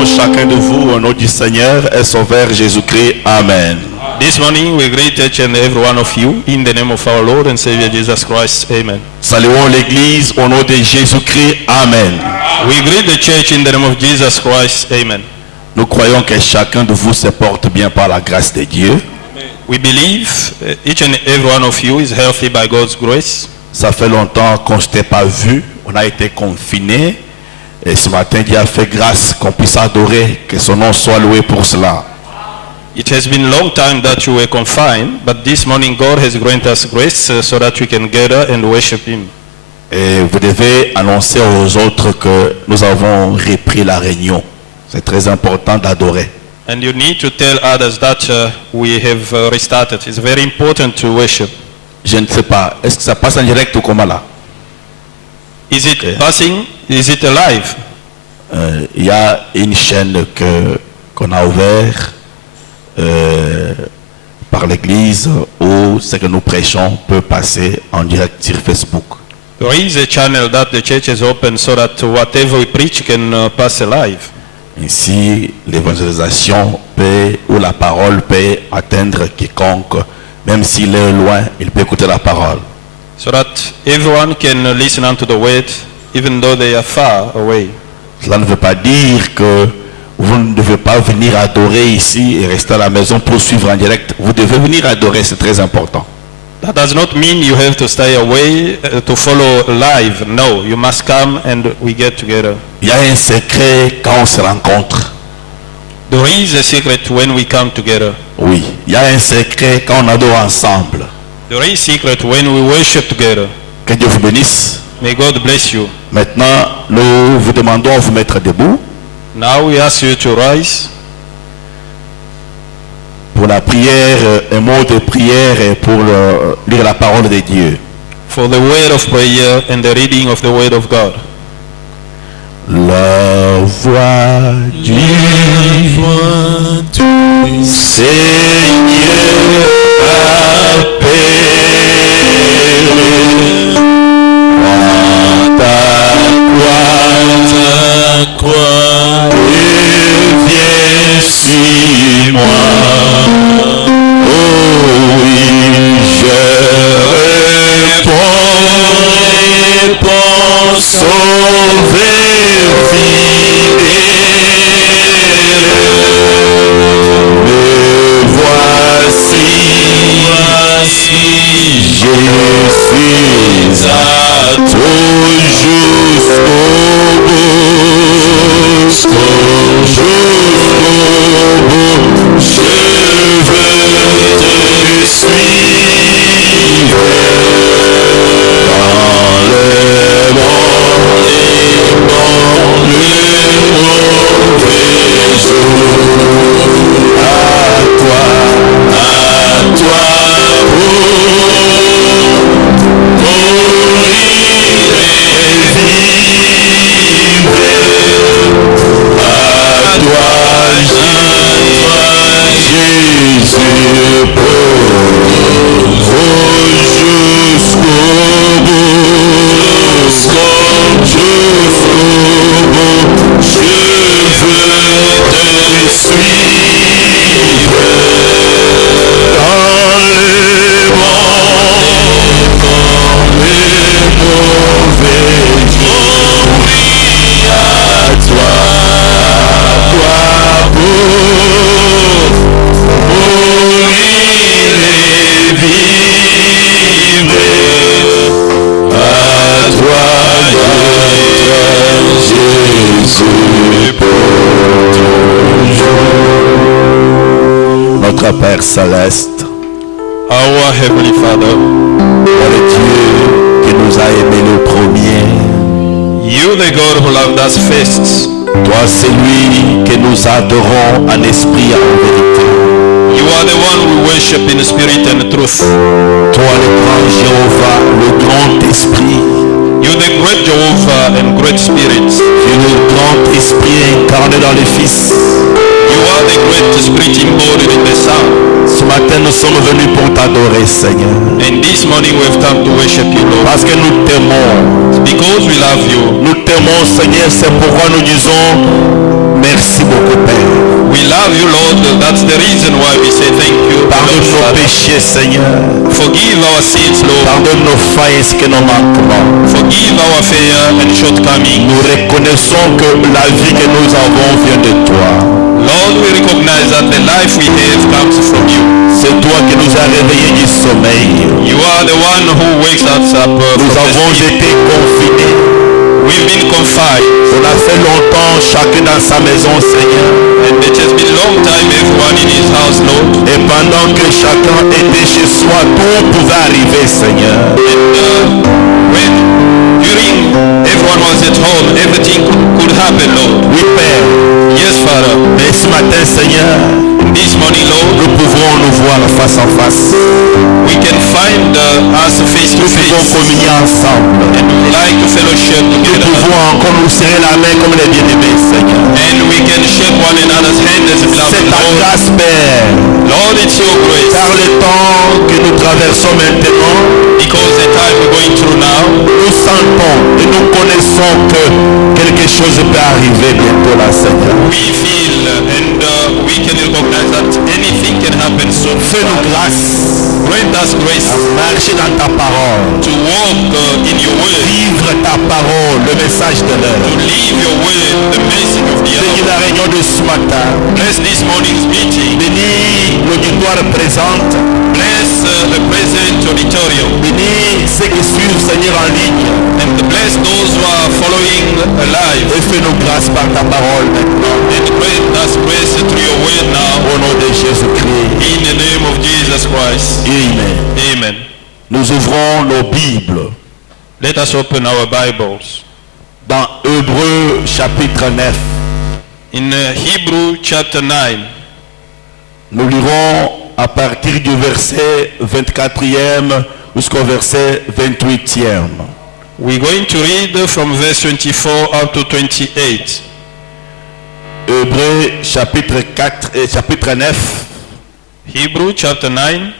saluons chacun de vous au nom du Seigneur et Sauveur Jésus-Christ. Amen. This morning we greet each and every one of you in the name of our Lord and Savior Jesus Christ. Amen. Saluons l'Église au nom de Jésus-Christ. Amen. We greet the church in the name of Jesus Christ. Amen. Nous croyons que chacun de vous se porte bien par la grâce de Dieu. We believe each and every one of you is healthy by God's grace. Ça fait longtemps qu'on ne s'était pas vu. On a été confinés. Et ce matin, Dieu a fait grâce qu'on puisse adorer, que son nom soit loué pour cela. It has been a long time that you were confined, but this morning God has granted us grace so that we can gather and worship Him. Et vous devez annoncer aux autres que nous avons repris la réunion. C'est très important d'adorer. And you need to tell others that we have restarted. It's very important to worship. Je ne sais pas, est-ce que ça passe en direct ou comment là? Is it passing? Is it alive? Il y a une chaîne qu'on a ouverte par l'église où ce que nous prêchons peut passer en direct sur Facebook. There is a channel that the church has opened so that whatever we preach can pass alive. Ainsi, l'évangélisation peut, ou la parole peut atteindre quiconque, même s'il est loin, il peut écouter la parole. So that everyone can listen unto the word, even though they are far away. Cela ne veut pas dire que vous ne devez pas venir adorer ici et rester à la maison pour suivre en direct. Vous devez venir adorer, c'est très important. That does not mean you have to stay away to follow live. No, you must come and we get together. Il y a un secret quand on se rencontre. There is a secret when we come together. Oui, il y a un secret quand on adore ensemble. There is a secret when we worship together. Que Dieu vous bénisse. May God bless you. Maintenant, nous vous demandons de vous mettre debout. Now we ask you to rise. Pour la prière, un mot de prière et pour lire la parole de Dieu. For the word of prayer and the reading of the word of God. La voix du Seigneur appelle. Ta croix et viens sur moi. Oh oui, je réponds, sauver, me voici, je suis à toi jusqu'au bout, jusqu'au bout, je veux te suivre dans le bon et le mauvais jour. À toi, Notre Père Céleste, Our Heavenly Father, le Dieu qui nous a aimés le premier, you the God who loved us first. toi c'est lui que nous adorons en esprit et en vérité. You are the one we worship in spirit and truth. Toi le grand Jéhovah, le grand esprit. You the great Jehovah and great spirit. Tu es le grand esprit incarné dans le Fils. You are the great spirit embodied in the Son. Ce matin nous sommes venus pour t'adorer, Seigneur. And this morning we have come to worship you, Lord. Parce que nous t'aimons. Because we love you. Nous t'aimons, Seigneur, c'est pourquoi nous disons Merci beaucoup, Père. We love you, Lord. That's the reason why we say thank you. Pardonne Lord, nos Father. péchés, Seigneur. Forgive our sins, Lord. Pardonne nos failles et nos manquements. Forgive our failure and shortcomings. Nous reconnaissons que la vie que nous avons vient de toi. Lord, we recognize that the life we have comes from you. C'est toi qui nous as réveillés du sommeil. You are the one who wakes us up Nous from the avons sleep. été confinés. We've been confined. On a fait longtemps chacun dans sa maison, Seigneur. And it has been a long time, everyone in his house, Lord. Et pendant que chacun était chez soi, tout pouvait arriver, Seigneur. And during everyone was at home, everything could happen, Lord. Oui, Père. Yes, Father. Mais ce matin, Seigneur, This morning, Lord, nous pouvons nous voir face à face. we can find us face to Nous pouvons face. communier ensemble. And we would like to fellowship Nous together. pouvons encore nous serrer la main comme les bien-aimés, Seigneur. And we can shake one another's hand as a C'est beloved ta Lord. grâce, Père. Lord, it's your grace. Car le temps que nous traversons maintenant, Because the time we're going through now, nous sentons et nous connaissons que quelque chose peut arriver bientôt là, Seigneur. we feel and we can recognize that anything can happen soon. Fais-nous grâce Grant us grace à marcher dans ta parole, to walk in your word, vivre ta parole, le message de to l'heure. live your word, the message of the Bénis hour. la réunion de ce matin. Bless this morning's meeting. Bénis l'auditoire présente. Bless the present auditorium. Bénis ceux qui suivent, Seigneur, en ligne. And bless those who are following live. Et fais-nous grâce par ta parole maintenant. And grant us grace through your word now. Au nom de Jésus-Christ. In the name of Jesus Christ. Amen. Amen. Nous ouvrons nos Bibles Let us open our Bibles. dans Hébreux chapitre 9. In Hebrew chapter 9, Nous lirons à partir du verset 24e jusqu'au verset 28e. we're going to read from verse 24 up to 28. Hébreux chapitre 4 et chapitre 9, Hebrew chapter 9,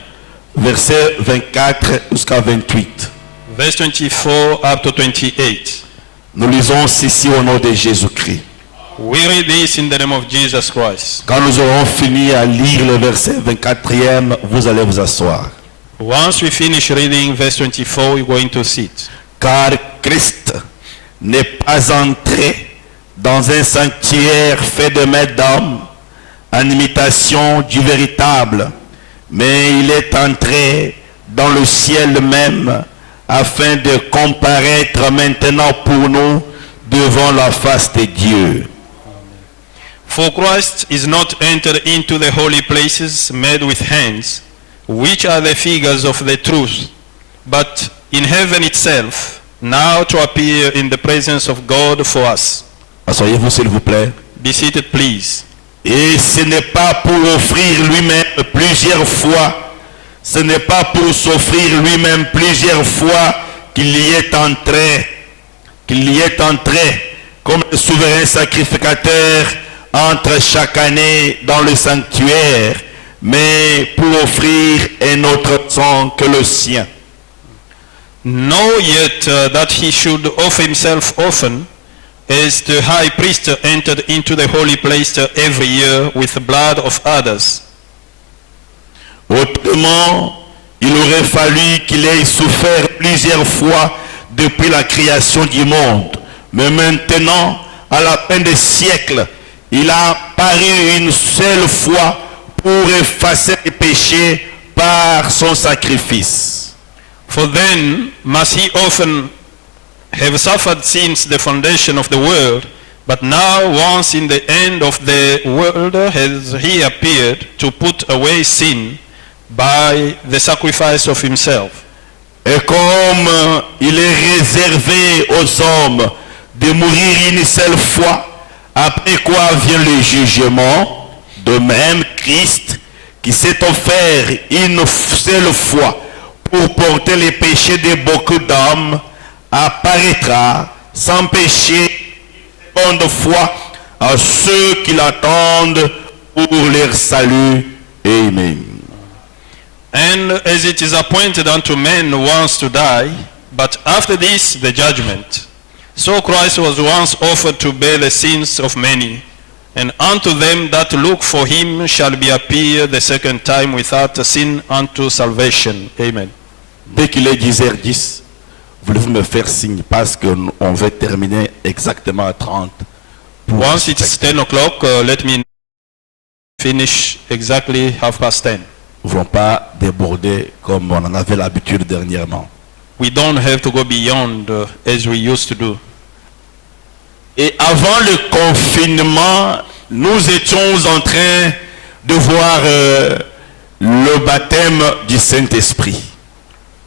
verset 24 jusqu'à 28. verse 24 up to 28. Nous lisons ceci au nom de Jésus-Christ. We read this in the name of Jesus Christ. Quand nous aurons fini à lire le verset 24e, vous allez vous asseoir. Once we finish reading verse 24, we're going to sit. Car Christ n'est pas entré dans un sanctuaire fait de mains d'hommes, en imitation du véritable, mais il est entré dans le ciel même, afin de comparaître maintenant pour nous devant la face de Dieu. For Christ is not entered into the holy places made with hands, which are the figures of the truth, but in heaven itself, now to appear in the presence of God for us. Asseyez-vous s'il vous plaît. Be seated, please. Et ce n'est pas pour offrir lui-même plusieurs fois, ce n'est pas pour s'offrir lui-même plusieurs fois qu'il y est entré comme le souverain sacrificateur entre chaque année dans le sanctuaire, mais pour offrir un autre sang que le sien. Know yet that he should offer himself often, as the high priest entered into the holy place every year with the blood of others. Autrement, il aurait fallu qu'il ait souffert plusieurs fois depuis la création du monde. Mais maintenant, à la fin des siècles, il a apparu une seule fois pour effacer les péchés par son sacrifice. For then must he often have suffered since the foundation of the world, but now once in the end of the world has he appeared to put away sin by the sacrifice of himself. Et comme il est réservé aux hommes de mourir une seule fois, après quoi vient le jugement, de même Christ, qui s'est offert une seule fois pour porter les péchés de beaucoup d'hommes, apparaîtra sans péché une seconde fois à ceux qui l'attendent pour leur salut. Amen. And as it is appointed unto men once to die, but after this the judgment. So Christ was once offered to bear the sins of many, And unto them that look for him shall be appear the second time without sin unto salvation. Amen. Dès qu'il est 10h10, voulez-vous me faire signe parce qu'on va terminer exactement à 30. Once it's 10 o'clock, let me finish exactly 10:30. Nous ne voulons pas déborder comme on en avait l'habitude dernièrement. We don't have to go beyond as we used to do. Et avant le confinement, nous étions en train de voir le baptême du Saint-Esprit.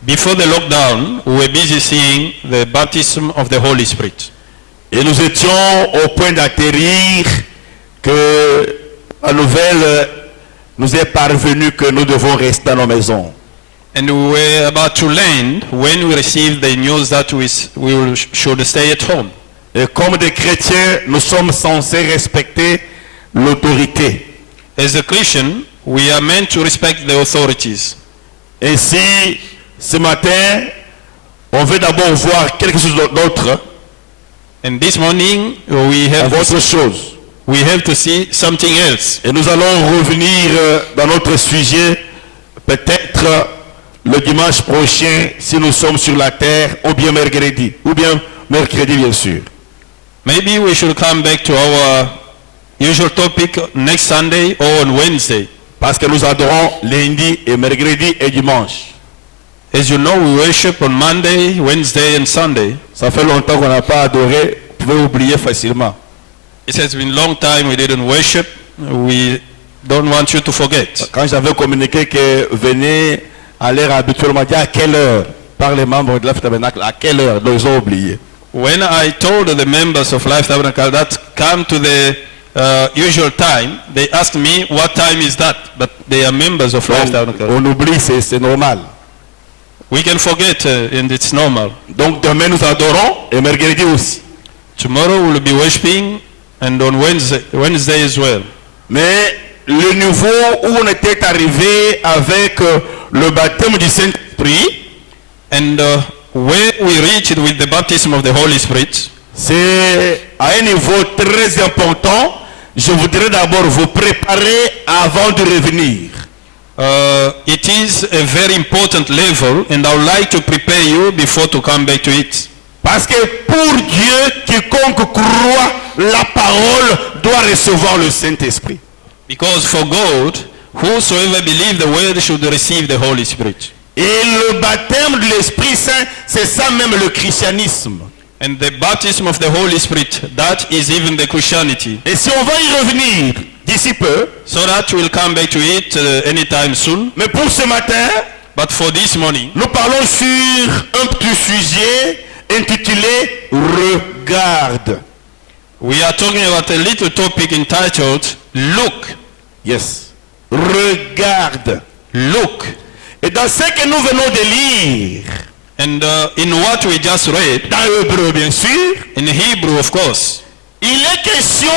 Before the lockdown, we were busy seeing the baptism of the Holy Spirit. Et nous étions au point d'atterrir que la nouvelle nous est parvenue que nous devons rester à nos maisons. And we were about to land when we received the news that should stay at home. Et comme des chrétiens, nous sommes censés respecter l'autorité. As a Christian, we are meant to respect the authorities. Ainsi, ce matin, on veut d'abord voir quelque chose d'autre. And this morning, we have to see something else. Et nous allons revenir dans notre sujet, peut-être le dimanche prochain, si nous sommes sur la terre, ou bien mercredi bien sûr. Maybe we should come back to our usual topic next Sunday or on Wednesday. Parce que nous adorons lundi et mercredi et dimanche. As you know, we worship on Monday, Wednesday and Sunday. Ça fait longtemps qu'on n'a pas adoré, vous pouvez oublier facilement. It has been a long time we didn't worship. We don't want you to forget. Quand j'avais communiqué que venez à l'heure habituelle, on m'a dit à quelle heure par les membres de Life Tabernacle, à quelle heure, donc ils ont oublié. When I told the members of Life Tabernacle that come to the usual time, they asked me what time is that, but they are members of Life Tabernacle. On oublie, c'est normal. We can forget and it's normal. Donc demain nous adorons et mercredi aussi. Tomorrow we'll be worshiping and on Wednesday as well. Mais le niveau où on était arrivé avec le baptême du Saint-Esprit, and where we reached with the baptism of the Holy Spirit, c'est à un niveau très important. Je voudrais d'abord vous préparer avant de revenir. it is a very important level and I would like to prepare you before to come back to it. Parce que pour Dieu, quiconque croit la parole doit recevoir le Saint-Esprit. Because for God, whosoever believes the word should receive the Holy Spirit. Et le baptême de l'Esprit Saint, c'est ça même le christianisme. And the baptism of the Holy Spirit, that is even the Christianity. Et si on va y revenir d'ici peu, So that we'll come back to it anytime soon. mais pour ce matin, But for this morning, nous parlons sur un petit sujet intitulé Regarde. we are talking about a little topic entitled Look. Yes. Regarde. Look. Et dans ce que nous venons de lire, And in what we just read, dans l'hébreu bien sûr, in Hebrew of course, il est question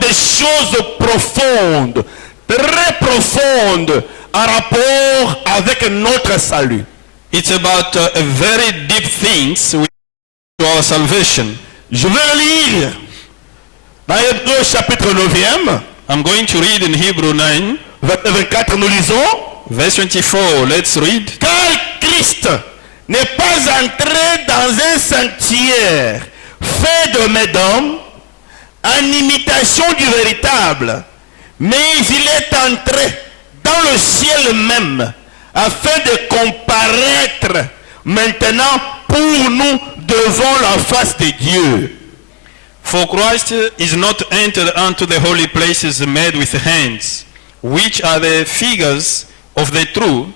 de choses profondes, très profondes, en rapport avec notre salut. it's about a very deep things with to our salvation. Je vais lire dans Hébreu chapitre 9e, I'm going to read in Hebrew 9, verset 24, nous lisons. verse 24. Let's read. Car Christ n'est pas entré dans un sanctuaire fait de mains d'homme, en imitation du véritable, mais il est entré dans le ciel même, afin de comparaître maintenant pour nous devant la face de Dieu. For Christ is not entered unto the holy places made with hands, which are the figures of the true,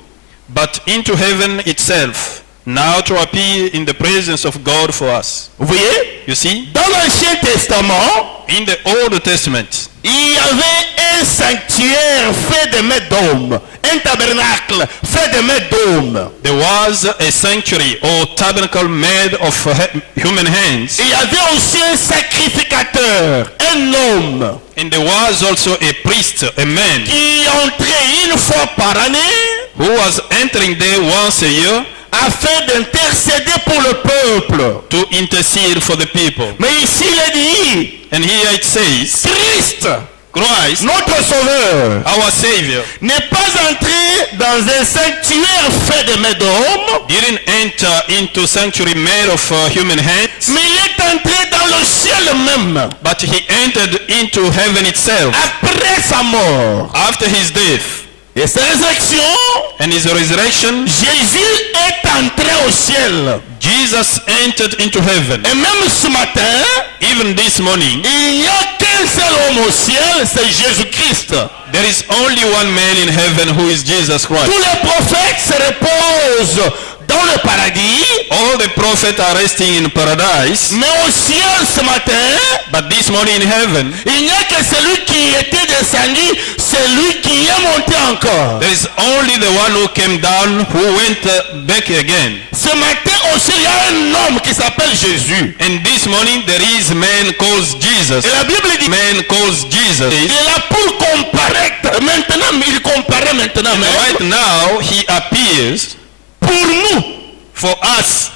but into heaven itself, now to appear in the presence of God for us. Vous voyez, You see, dans l'Ancien Testament, in the Old Testament, il y avait un sanctuaire fait de mains d'homme, un tabernacle fait de mains d'homme. there was a sanctuary or tabernacle made of human hands, Il y avait aussi un sacrificateur, un homme, and there was also a priest, a man, qui entrait une fois par année who was entering there once a year afin d'intercéder pour le peuple. to intercede for the people. Mais ici il est dit, And here it says, Christ Christ, notre Sauveur, our Savior, n'est pas entré dans un sanctuaire fait de mains d'hommes, didn't enter into sanctuary made of human hands, mais il est entré dans le ciel même. but he entered into heaven itself Après sa mort after his death et sa résurrection, and his resurrection. Jésus est entré au ciel. Jesus entered into heaven. Et même ce matin, Even this morning, il n'y a qu'un seul homme au ciel, c'est Jésus-Christ. there is only one man in heaven who is Jesus Tous Christ. les prophètes se reposent dans le paradis, All the prophets are resting in paradise, mais au ciel ce matin, but this morning in heaven, il n'y a que celui qui était descendu, celui qui est monté encore. there is only the one who came down, who went back again. Ce matin au ciel, il y a un homme qui s'appelle Jésus. And this morning there is man called Jesus. Et la Bible dit, Man called Jesus. il est là pour comparaître. Maintenant, il comparaît maintenant And même right now he appears pour nous for us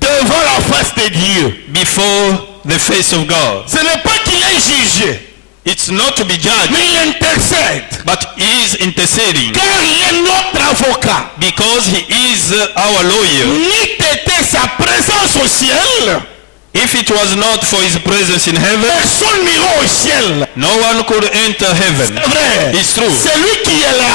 devant la face de Dieu. before the face of God. Ce n'est pas qu'il est jugé, It's not to be judged, mais il intercède. but he is interceding Car il est notre avocat. because he is our lawyer. N'eût été sa présence au ciel, If it was not for his presence in heaven, personne n'ira au ciel. no one could enter heaven. C'est vrai. It's true. Celui qui est là,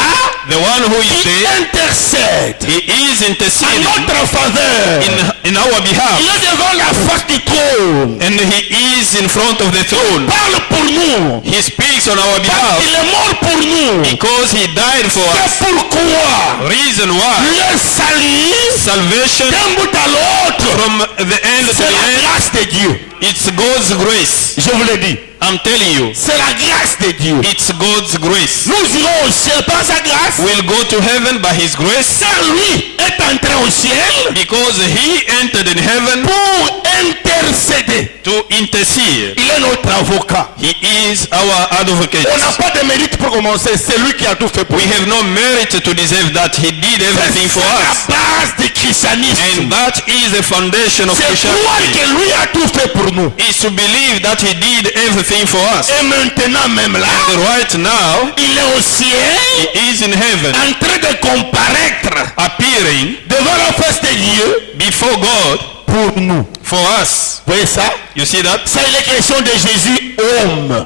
The one who is il there, intercède he is en interceding notre faveur. in our behalf, Il est devant la face du trône. and he is in front of the throne. Parle pour nous. He speaks on our Parce behalf qu'il est mort pour nous. because he died for us. C'est pourquoi Reason why le salut salvation d'un bout à l'autre, from the end to c'est the la end, grâce de Dieu. it's God's grace. Je vous l'ai dit. I'm telling you, C'est la grâce de Dieu. it's God's grace. Nous irons au ciel par sa grâce. We'll go to heaven by his grace Car lui est entré au ciel because he entered in heaven pour intercéder. to intercede. Il est notre avocat. He is our advocate. On n'a pas de mérite pour commencer. C'est lui qui a tout fait pour We nous. have no merit to deserve that. He did everything C'est for us. la base du christianisme. And that is the foundation of C'est croire Christianity. que lui a tout fait pour nous. Is to believe that he did everything for us. Et maintenant même là, And right now, il est au ciel he is in heaven, en train de comparaître appearing devant la face de Dieu before God pour nous. for us. Vous voyez ça? You see that? Ça, il est question de Jésus homme.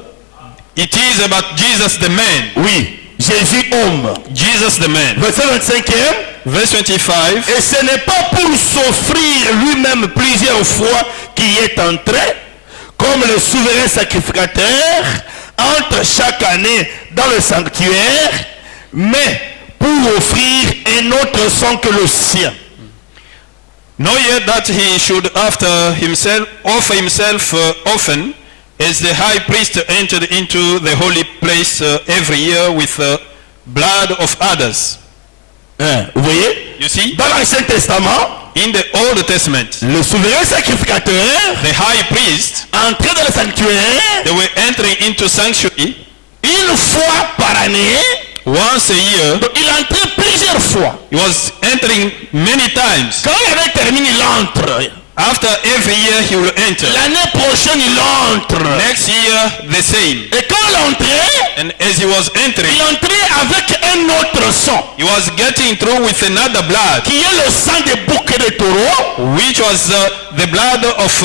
It is about Jesus the man. Oui, Jésus homme. Jesus the man. Verset 25e. Verse 25. Et ce n'est pas pour s'offrir lui-même plusieurs fois qu'il est entré, comme le souverain sacrificateur entre chaque année dans le sanctuaire, mais pour offrir un autre sang que le sien. Know yet that he should offer himself often, as the high priest entered into the holy place every year with blood of others. Vous voyez? You see? Dans l'Ancien Testament, In the Old Testament, le souverain sacrificateur the high priest, entrait dans le sanctuaire they were entering into sanctuary une fois par année. once a year. Donc, il entrait plusieurs fois. He was entering many times. Quand il avait terminé, il entre. After every year he will enter. L'année prochaine, il entre. Next year the same. Et quand il entrait, And as he was entering, il entrait avec un autre sang, he was getting through with another blood, qui est le sang des boucs et des taureaux. which was the blood of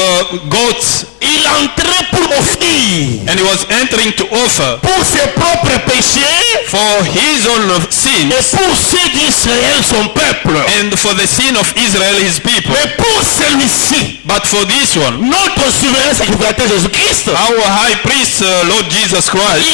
goats. Il entrait pour offrir And he was entering to offer pour ses propres péchés for his own sins et pour ceux d'Israël, son peuple. and for the sin of Israel, his people. Mais pour celui-ci, But for this one, notre souverain sacrificateur Jésus-Christ, our high priest, Lord Jesus Christ,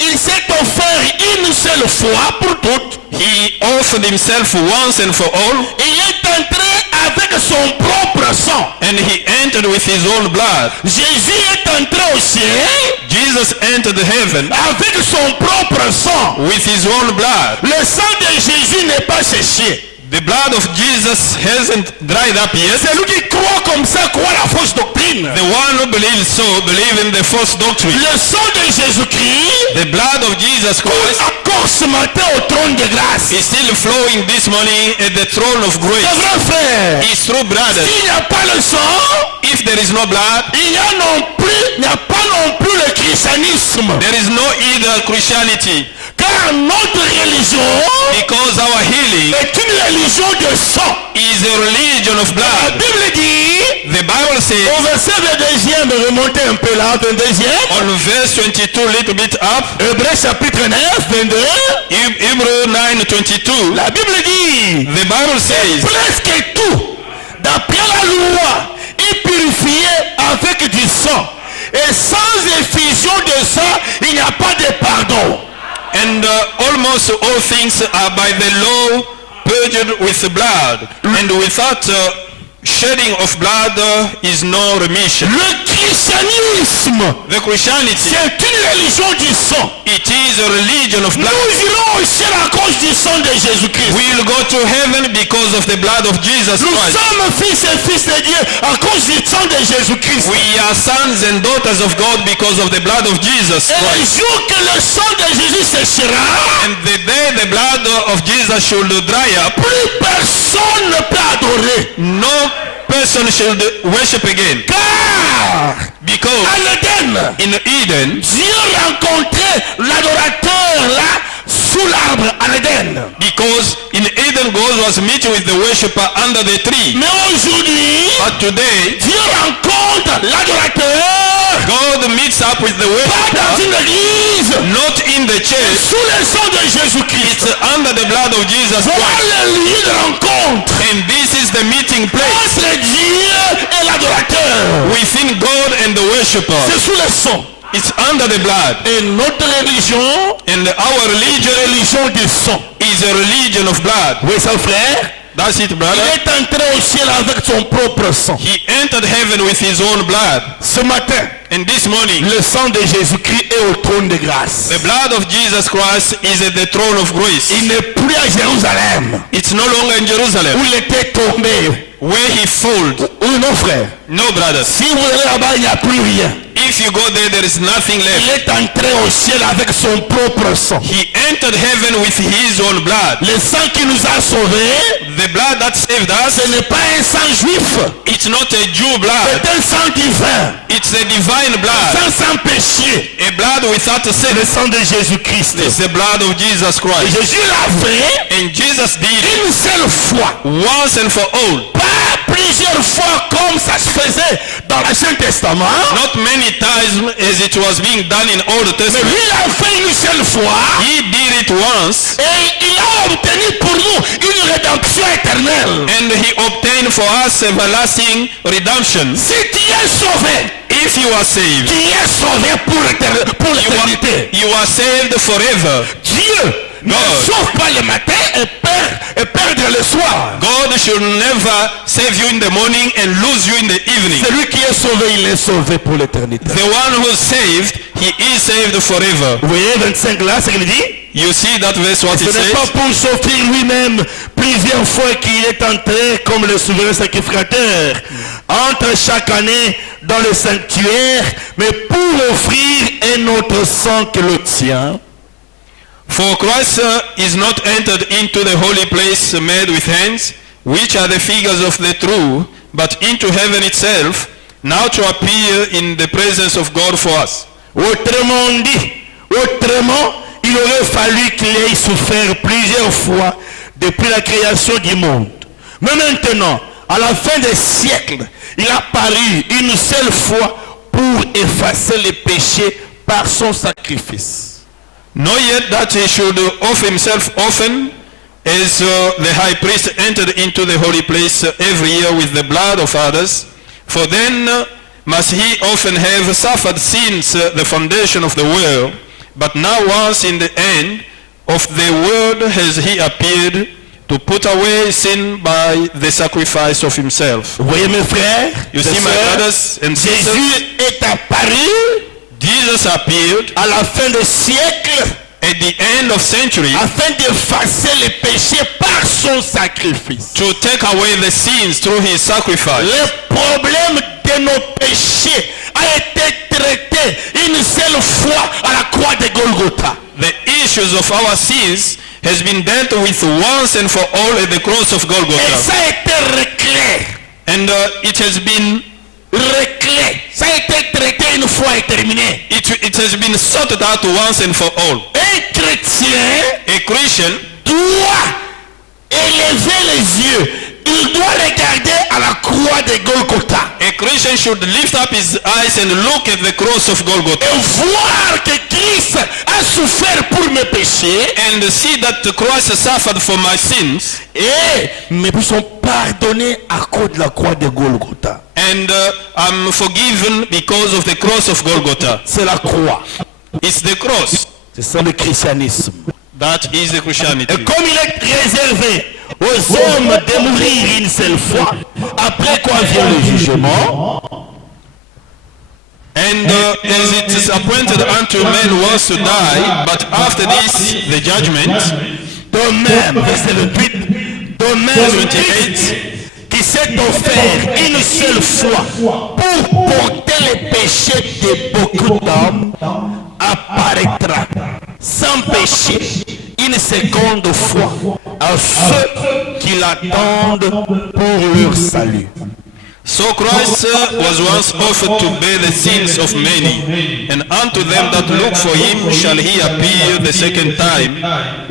il s'est offert une seule fois pour toutes. he offered himself once and for all, Il est entré avec son propre sang. and he entered with his own blood. Jésus est entré au ciel Jesus entered heaven avec son propre sang. with his own blood. Le sang de Jésus n'est pas séché. The blood of Jesus hasn't dried up yet. Celui qui croit comme ça croit la fausse doctrine. The one who believes so believe in the false doctrine. Le sang de Jésus-Christ The blood of Jesus coule Christ encore ce matin au trône de grâce. is still flowing this morning at the throne of C'est grace. vrai, frère. It's true, brothers. S'il n'y a pas le sang, If there is no blood, il n'y a non plus n'y a pas non plus le christianisme. There is no either Christianity, Car notre religion because our healing est une religion de sang. is a religion of La blood. Bible dit, The Bible says au verset 22e, remontez un peu là, 22e, on verse 22, little bit up, Hébreux chapitre 9, 22, Hebrew 9:22, la Bible dit, the Bible says presque tout, d'après la loi, est purifié avec du sang. Et sans effusion de sang, il n'y a pas de pardon. and almost all things are by the law purged with blood, and without shedding of blood is no remission. Le christianisme, The Christianity, c'est une religion du sang. it is a religion of blood. Nous irons au ciel à cause du sang de Jésus-Christ. We will go to heaven because of the blood of Jesus Nous Christ. sommes fils et fils de Dieu à cause du sang de Jésus-Christ. We are sons and daughters of God because of the blood of Jesus Et le Christ. jour que le sang de Jésus séchera, And the day the blood of Jesus should dry up, plus personne ne peut adorer. no person should worship again. Car Because à l'Éden, in Eden, Dieu rencontrait l'adorateur là sous l'arbre à l'Éden. because in Eden God was meeting with the worshipper under the tree. Mais aujourd'hui, But today, Dieu rencontre l'adorateur God meets up with the pas dans worshipper, une église, not in the church, sous le sang de Jésus-Christ. it's under the blood of Jesus Christ. Voilà le lieu de rencontre And this is the meeting place entre Dieu et l'adorateur. within God and the worshipper. C'est sous le sang. It's under the blood. Et notre religion, And our religion religion du sang. is a religion of blood. Oui, ça frère. That's it, Il brother. est entré au ciel avec son propre sang. He entered heaven with his own blood. Ce matin, And this morning, le sang de Jésus-Christ est au trône de grâce. the blood of Jesus Christ is at the throne of grace. Il n'est plus à Jérusalem, It's no longer in Jerusalem, où il était tombé. where he fell. Oui, non, frère. No, brothers. Si vous allez là-bas, il n'y a plus rien. If you go there is nothing Il left. est entré au ciel avec son propre sang. He entered heaven with his own blood. Le sang qui nous a sauvés, The blood that saved us, ce n'est pas un sang juif. it's not a Jew blood. C'est un sang divin. It's a divine blood. Sans péché. A blood without a sin. Le sang de Jésus-Christ. It's the blood of Jesus Et Christ. Jésus l'a fait And Jesus did it une seule fois. once and for all. Pas plusieurs fois comme ça se faisait dans l'Ancien Testament. Not many times as it was being done in Old Mais Testament. lui l'a fait une seule fois. He did it once, Et il a obtenu pour nous une rédemption éternelle. and he obtained for us everlasting redemption. Si tu es sauvé, If you are saved, tu es sauvé pour l'éternité. you are saved forever. Dieu ne God. sauve pas le matin et perdre le soir. God should never save you in the morning and lose you in the evening. Celui qui est sauvé, il est sauvé pour l'éternité. The one who is saved, he is saved forever. Vous voyez 25 là, c'est ce qu'il dit. You see that verse what Ce it n'est pas says? pour s'offrir lui-même plusieurs fois qu'il est entré comme le souverain sacrificateur entre chaque année dans le sanctuaire, mais pour offrir un autre sang que le tien. For Christ is not entered into the holy place made with hands, which are the figures of the true, but into heaven itself, now to appear in the presence of God for us. Autrement dit, il aurait fallu qu'il ait souffert plusieurs fois depuis la création du monde. Mais maintenant, à la fin des siècles, il a paru une seule fois pour effacer les péchés par son sacrifice. Not yet that he should offer himself often, as the high priest entered into the holy place every year with the blood of others, for then must he often have suffered since the foundation of the world, but now once in the end of the world has he appeared to put away sin by the sacrifice of himself. Vous voyez mes frères, You see, my brothers and sisters, Jésus est apparu Jesus appeared à la fin des siècles at the end of century afin d'effacer les péchés par son sacrifice. to take away the sins through his sacrifice. Le problème de nos péchés a été traité une seule fois à la croix de Golgotha. The issues of our sins has been dealt with once and for all at the cross of Et Golgotha. ça a été réglé. And it has been Réglé. Ça a été traité une fois fois et terminé. It has been sorted out once and for all. Un chrétien A Christian doit élever les yeux. Il doit regarder à la croix de Golgotha. A Christian should lift up his eyes and look at the cross of Golgotha Et voir que Christ a souffert pour mes péchés. and see that Christ suffered for my sins Et mes péchés sont pardonnés à cause de la croix de Golgotha. and I'm forgiven because of the cross of Golgotha. C'est la croix. It's the cross. C'est ça le christianisme. That is the Christianity. Et comme il est réservé aux hommes de mourir une seule fois, après quoi vient le jugement. And as it is appointed unto men once to die, but after this the judgment. De même, verset 28, de même Christ qui s'est offert une seule fois pour porter les péchés de beaucoup d'hommes, apparaîtra sans péché une seconde fois à ceux qui l'attendent pour leur salut. So Christ was once offered to bear the sins of many, and unto them that look for him shall he appear the second time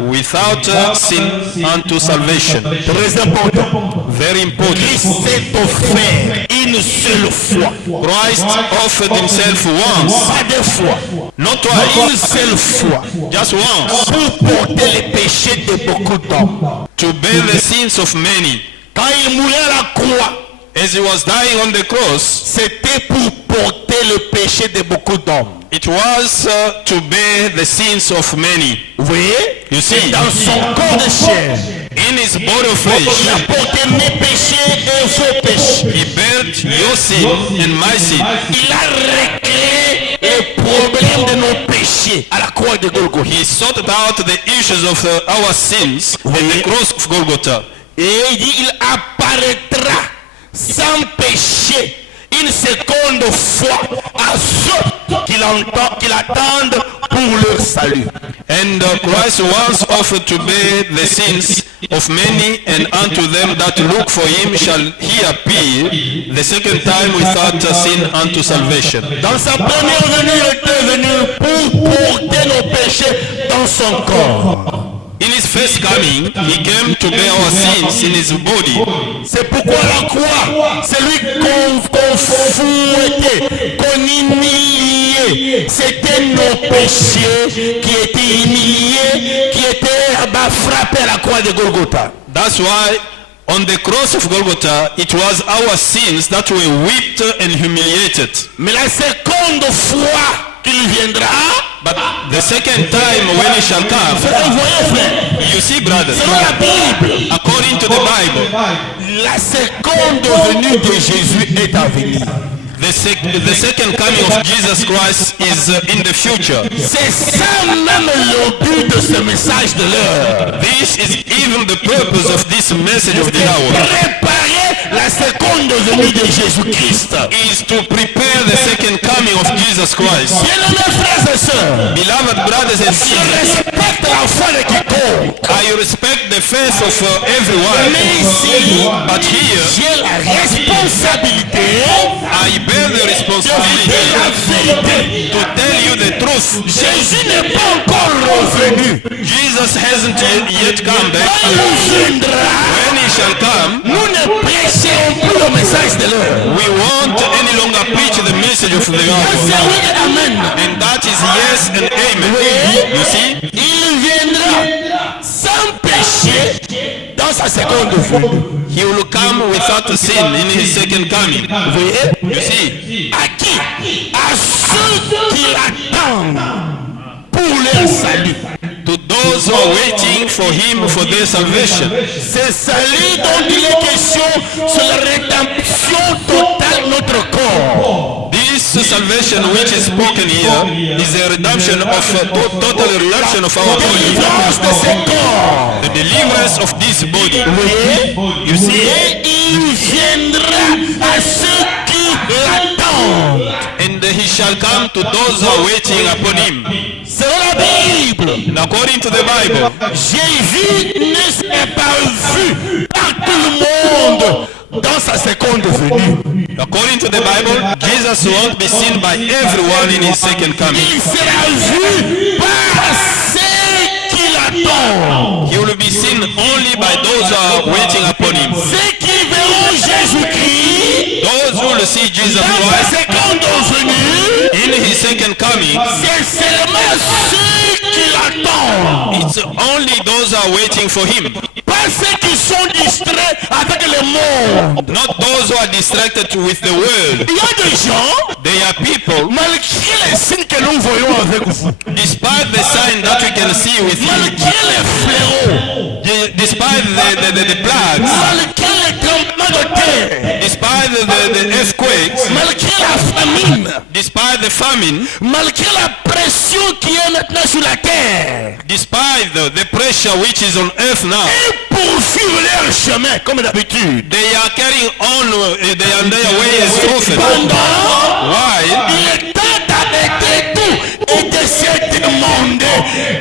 without sin unto salvation. Très important. Very important. Christ s'est offert une seule fois. Christ offered himself once, Pas deux fois. not Une twice, seule fois. just once, Pour porter les péchés de beaucoup d'hommes. to bear the sins of many. Quand il mourait à la croix, As he was dying on the cross, c'était pour porter le péché de beaucoup d'hommes. it was to bear the sins of many. Vous voyez? You C'est see, dans son corps de chair. in his body of Il flesh, a porté mes péchés et vos péchés. he bear your sin and my sin. Il a réglé les problèmes de nos péchés à la croix de Golgotha. He sorted out the issues of our sins at the cross of Golgotha. Et il dit, il apparaîtra sans péché une seconde fois à ceux qui l'attendent pour leur salut. And Christ once offered to bear the sins of many, and unto them that look for him shall he appear the second time without sin unto salvation. Dans sa première venue, il était venu pour porter nos péchés dans son corps. In his first coming, he came to bear our sins in his body. C'est pourquoi la croix, c'est lui qu'on fouettait, qu'on humiliait. C'était nos péchés qui étaient humiliés, qui étaient frappés à la croix de Golgotha. That's why on the cross of Golgotha, it was our sins that were whipped and humiliated. Mais la seconde fois qu'il viendra, But the second time when he shall come, vous voyez frère, you see, brothers, selon la Bible, according to the Bible, la seconde venue de Jésus est à venir. the second coming of Jesus Christ is in the future. C'est ça même le but de ce message de l'heure. This is even the purpose of this message of the hour, Préparer la seconde venue de Jésus-Christ. is to prepare the second coming of Jesus Christ. Bien-aimés frères et sœurs, Beloved brothers and je sisters, respecte la foi de quiconque. I respect the faith of everyone, Mais ici, but here j'ai la responsabilité I bear the de dire responsibility la vérité. to tell you the truth. Jésus n'est pas encore revenu. Jesus hasn't yet come back. Quand il viendra, When he shall come, nous ne prêcherons plus le message de l'heure. we won't any longer preach the message of the C'est hour. oui et amen. And that is yes and amen. You see, Il viendra sans péché dans sa seconde venue. he will come without sin in his second coming. Vous voyez? You see, À qui? À ceux qui l'attendent pour leur salut. to those who are waiting for him for their salvation. C'est salut dont il est question, c'est la rédemption totale de notre corps. This salvation which is spoken here is a redemption of total redemption of our body, Délivrance de ce corps. the deliverance of this body. Vous voyez? You see, Et il viendra à ceux qui l'attendent. and he shall come to those who are waiting upon him. Selon la Bible, And according to the Bible, Jésus ne s'est pas vu par tout le monde dans sa seconde venue. According to the Bible, Jesus won't be seen by everyone in his second coming. Il sera vu par ceux qui l'attendent. He will be seen only by those who are waiting upon him. Ceux qui verront Jésus-Christ Those who will see Jesus dans sa Christ seconde venue, in his second coming, c'est seulement ceux qui l'attendent. it's only those who are waiting for him. Pas ceux qui sont distraits avec le monde. Not those who are distracted with the world. Il y a des gens, They are people, malgré les signes que nous voyons avec vous, despite the sign that we can see with you, malgré les fléaux, despite the plagues, malgré les tremblements de terre, despite the earthquakes, malgré la famine, despite the famine, malgré la pression qui est maintenant sur la terre, despite the pressure which is on earth now, ils poursuivent leur chemin comme d'habitude. they are carrying on, they are on their way as prophets. Pendant, Why? il est temps d'arrêter tout et de se demander,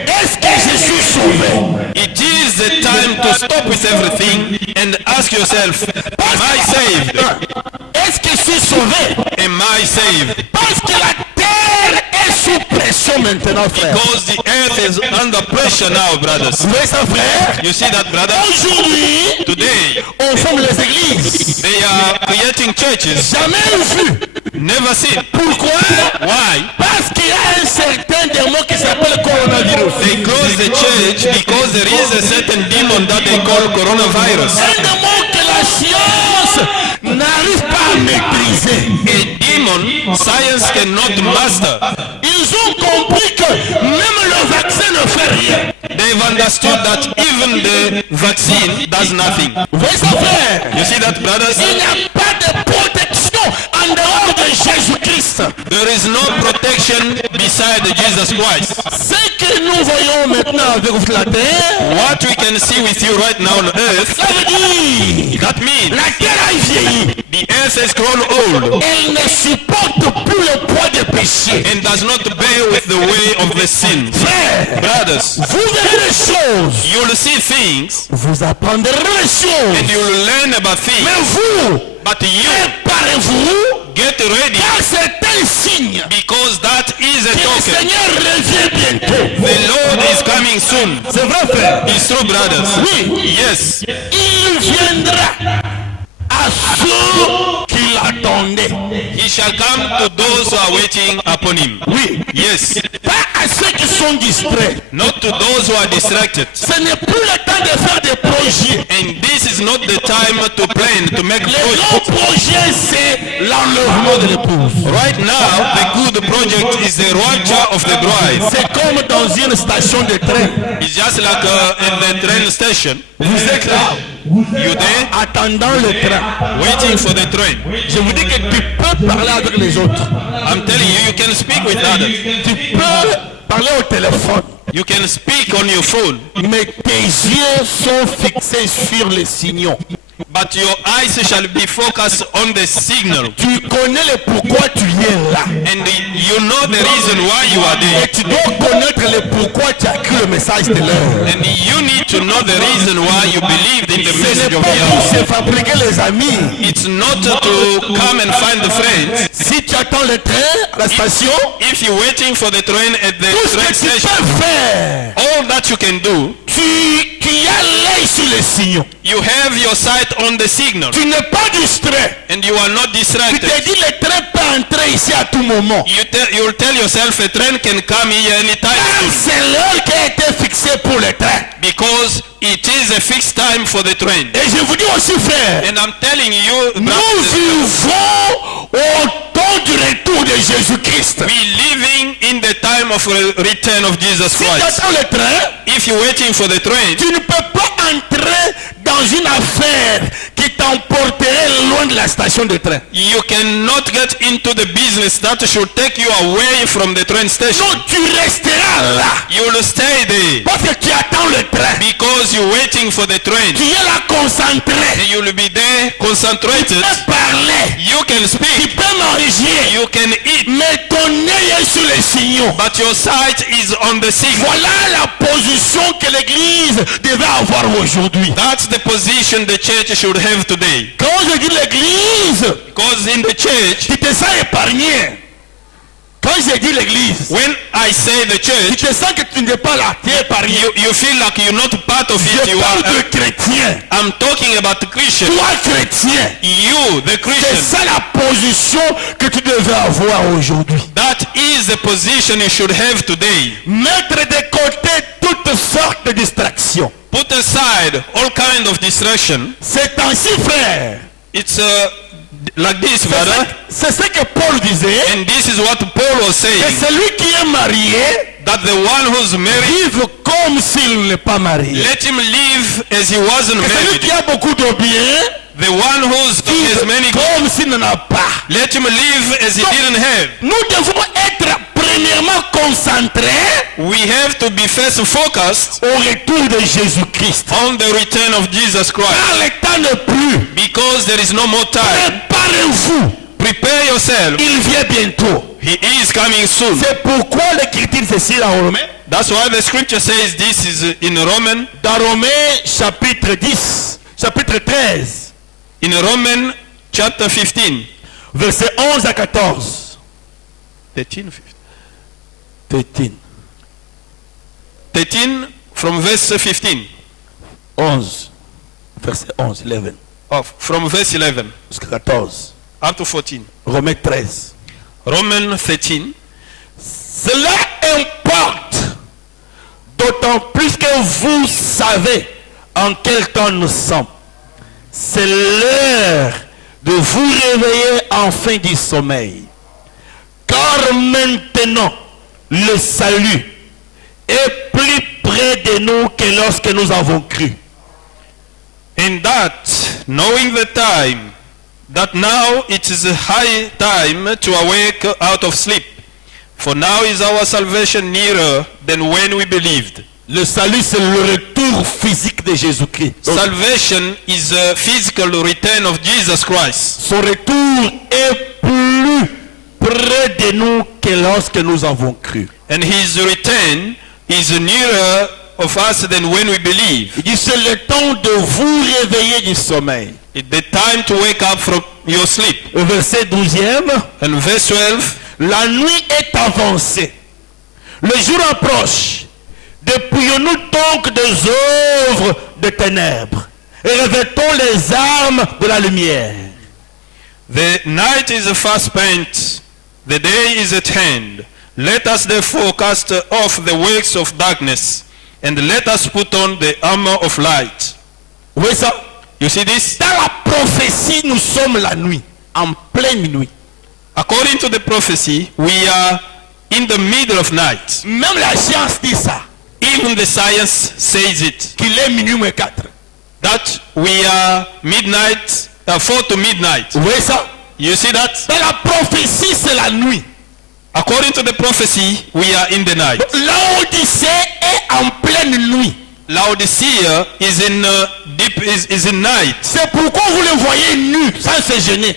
est-ce que je suis sauvé? It is the time to stop with everything and ask yourself, am I saved? Est-ce que je suis sauvé? Am I saved? Parce que la terre est sous pression maintenant, frère. Because the earth is under pressure now, brothers. Vous voyez ça, frère? You see that, brother? Aujourd'hui, Today, on forme les églises. they are creating churches. Jamais vu. Never seen. Pourquoi? Why? Parce qu'il y a un certain démon qui s'appelle coronavirus. They close the church because there is a certain demon that they call coronavirus. Un démon que la science n'arrive pas à maîtriser. A demon science cannot master. Ils ont compris que même le vaccin ne fait rien. They've understood that even the vaccine does nothing. Vous voyez ça, frère? You see that, brothers? Il n'y a pas de protection en dehors de Jésus-Christ. There is no protection beside Jesus Christ. Ce que nous voyons maintenant avec vous la terre, What we can see with you right now on earth, ça veut dire that means la terre a vieilli. the earth has grown old Elle ne supporte plus le poids des péchés. and does not bear with the way of the sin. Frère, Brothers, vous verrez les choses. you will see things Vous apprendrez les choses. and you will learn about things. Mais vous, But you préparez-vous, get ready car c'est un signe because that is a que le token. Seigneur revient bientôt. The Lord is coming soon. C'est vrai, frère. It's true, brothers. Oui. Yes. Il viendra à ceux qui l'attendaient. He shall come to those who are waiting upon him. Oui. Yes. Pas à ceux qui sont distraits. Not to those who are distracted. Ce n'est plus le temps de faire des projets. And this is not the time to plan, to make Le grand projects. projet, c'est l'enlèvement de l'épouse. Right now, the good project is the rapture of the bride. C'est comme dans une station de train. It's just like in the train station. Vous êtes là, You there, attendant le train. waiting for the train. Je vous dis que tu peux parler avec les autres. I'm telling you, you can speak with others. Tu peux parler au téléphone. You can speak on your phone. Mais tes yeux sont fixés sur les signaux. But your eyes shall be focused on the signal. Tu connais le pourquoi tu es là. And you know the reason why you are Et there. tu dois connaître le pourquoi tu as cru le message de l'heure. And you need to know the reason why you believed in the Ce message n'est of pas the pour hour. se fabriquer les amis. It's not to come and find the friends. Si tu attends le train à la station, If you're waiting for the train at the tout ce train que tu station, peux faire, all that you can do, tu as l'œil sur les signaux. you have your sight on the signal. Tu n'es pas distrait. And you are not Tu distracted. te dis le train peut entrer ici à tout moment. You'll tell yourself a train can come here anytime Car c'est l'heure qui a été fixée pour le train. because it is a fixed time for the train. Et je vous dis aussi, frère, And I'm telling you, nous brothers, vivons au temps du retour de Jésus-Christ. we living in the time of return of Jesus Si tu Christ. attends le train, If you're waiting for the train, tu ne peux pas entrer dans une affaire qui t'emporterait loin de la station de train. you cannot get into the business that should take you away from the train station. Non, tu resteras là. You will stay there Parce que tu attends le train. because you're waiting for the train. Tu es là concentré. And you will be there concentrated. Tu peux parler. You can Tu speak. peux manger. You can eat. Mais ton œil est sur les signaux. But your sight is on the signal. Voilà la position que l'église devait avoir aujourd'hui. That's the position the church should have today. Quand quand je dis l'église, Because in the church, tu te sens épargné. Quand je dis l'église, when I say the tu church, te sens que tu n'es pas là, tu es épargné. you feel like you're not part of it. Je You parle de are. chrétien. I'm talking about the Christian. Toi chrétien, You, the c'est Christian. ça la position que tu devais avoir aujourd'hui. That is the position you should have today. Mettre de côté toutes sortes de distractions. Put aside all kind of distraction. C'est ainsi, frère. It's like this, brother. C'est ce que Paul disait. And this is what Paul was Et saying. celui qui est marié, That the one who's married, vive comme s'il n'est pas marié. let him live as he wasn't Et celui qui married. a beaucoup de biens, The one who's has vive many, comme s'il n'en a pas. let him live as he didn't have. Nous devons être premièrement concentrés We have to be first focused au retour de Jésus-Christ. on the return of Jesus Christ. Car le temps n'est plus. Because there is no more time. Préparez-vous. Prepare yourself. Il vient bientôt. He is coming soon. C'est pourquoi l'écriture ceci dans Romains. That's why the scripture says this is in Roman. Dans Romains chapitre 10, chapitre 13, In Roman chapter 15. versets 11 à 14. 13 from verse 15. 11. Verset 11, 11. From verse 11 Jusqu'à 14. up to 14. Romains 13. Roman 13. Cela importe d'autant plus que vous savez en quel temps nous sommes. C'est l'heure de vous réveiller enfin du sommeil. Car maintenant, le salut est plus près de nous que lorsque nous avons cru. In that, knowing the time, that now it is a high time to awake out of sleep. For now is our salvation nearer than when we believed. Le salut, c'est le retour physique de Jésus-Christ. Donc, Salvation is a physical return of Jesus Christ. son retour est plus près de nous que lorsque nous avons cru. And his return is nearer of us than when we believe. Il dit, c'est le temps de vous réveiller du sommeil. It's the time to wake up from your sleep. Au verset 12e, And verse 12, la nuit est avancée. Le jour approche. Dépouillons-nous donc des œuvres de ténèbres et revêtons les armes de la lumière. the night is fast spent, the day is at hand. Let us therefore cast off the works of darkness, and let us put on the armor of light. Vous voyez ça? You see this? Dans la prophétie, nous sommes la nuit, en pleine nuit. According to the prophecy, we are in the middle of night. Même la science dit ça, Even the science says it, qu'il est minuit moins 4. that we are midnight, 4 to midnight. Vous voyez ça? You see that? Dans la prophétie, c'est la nuit. According to the prophecy, we are in the night. L'Odyssée est en pleine nuit. Laodicea is in is in night. C'est pourquoi vous les voyez nus, sans se gêner.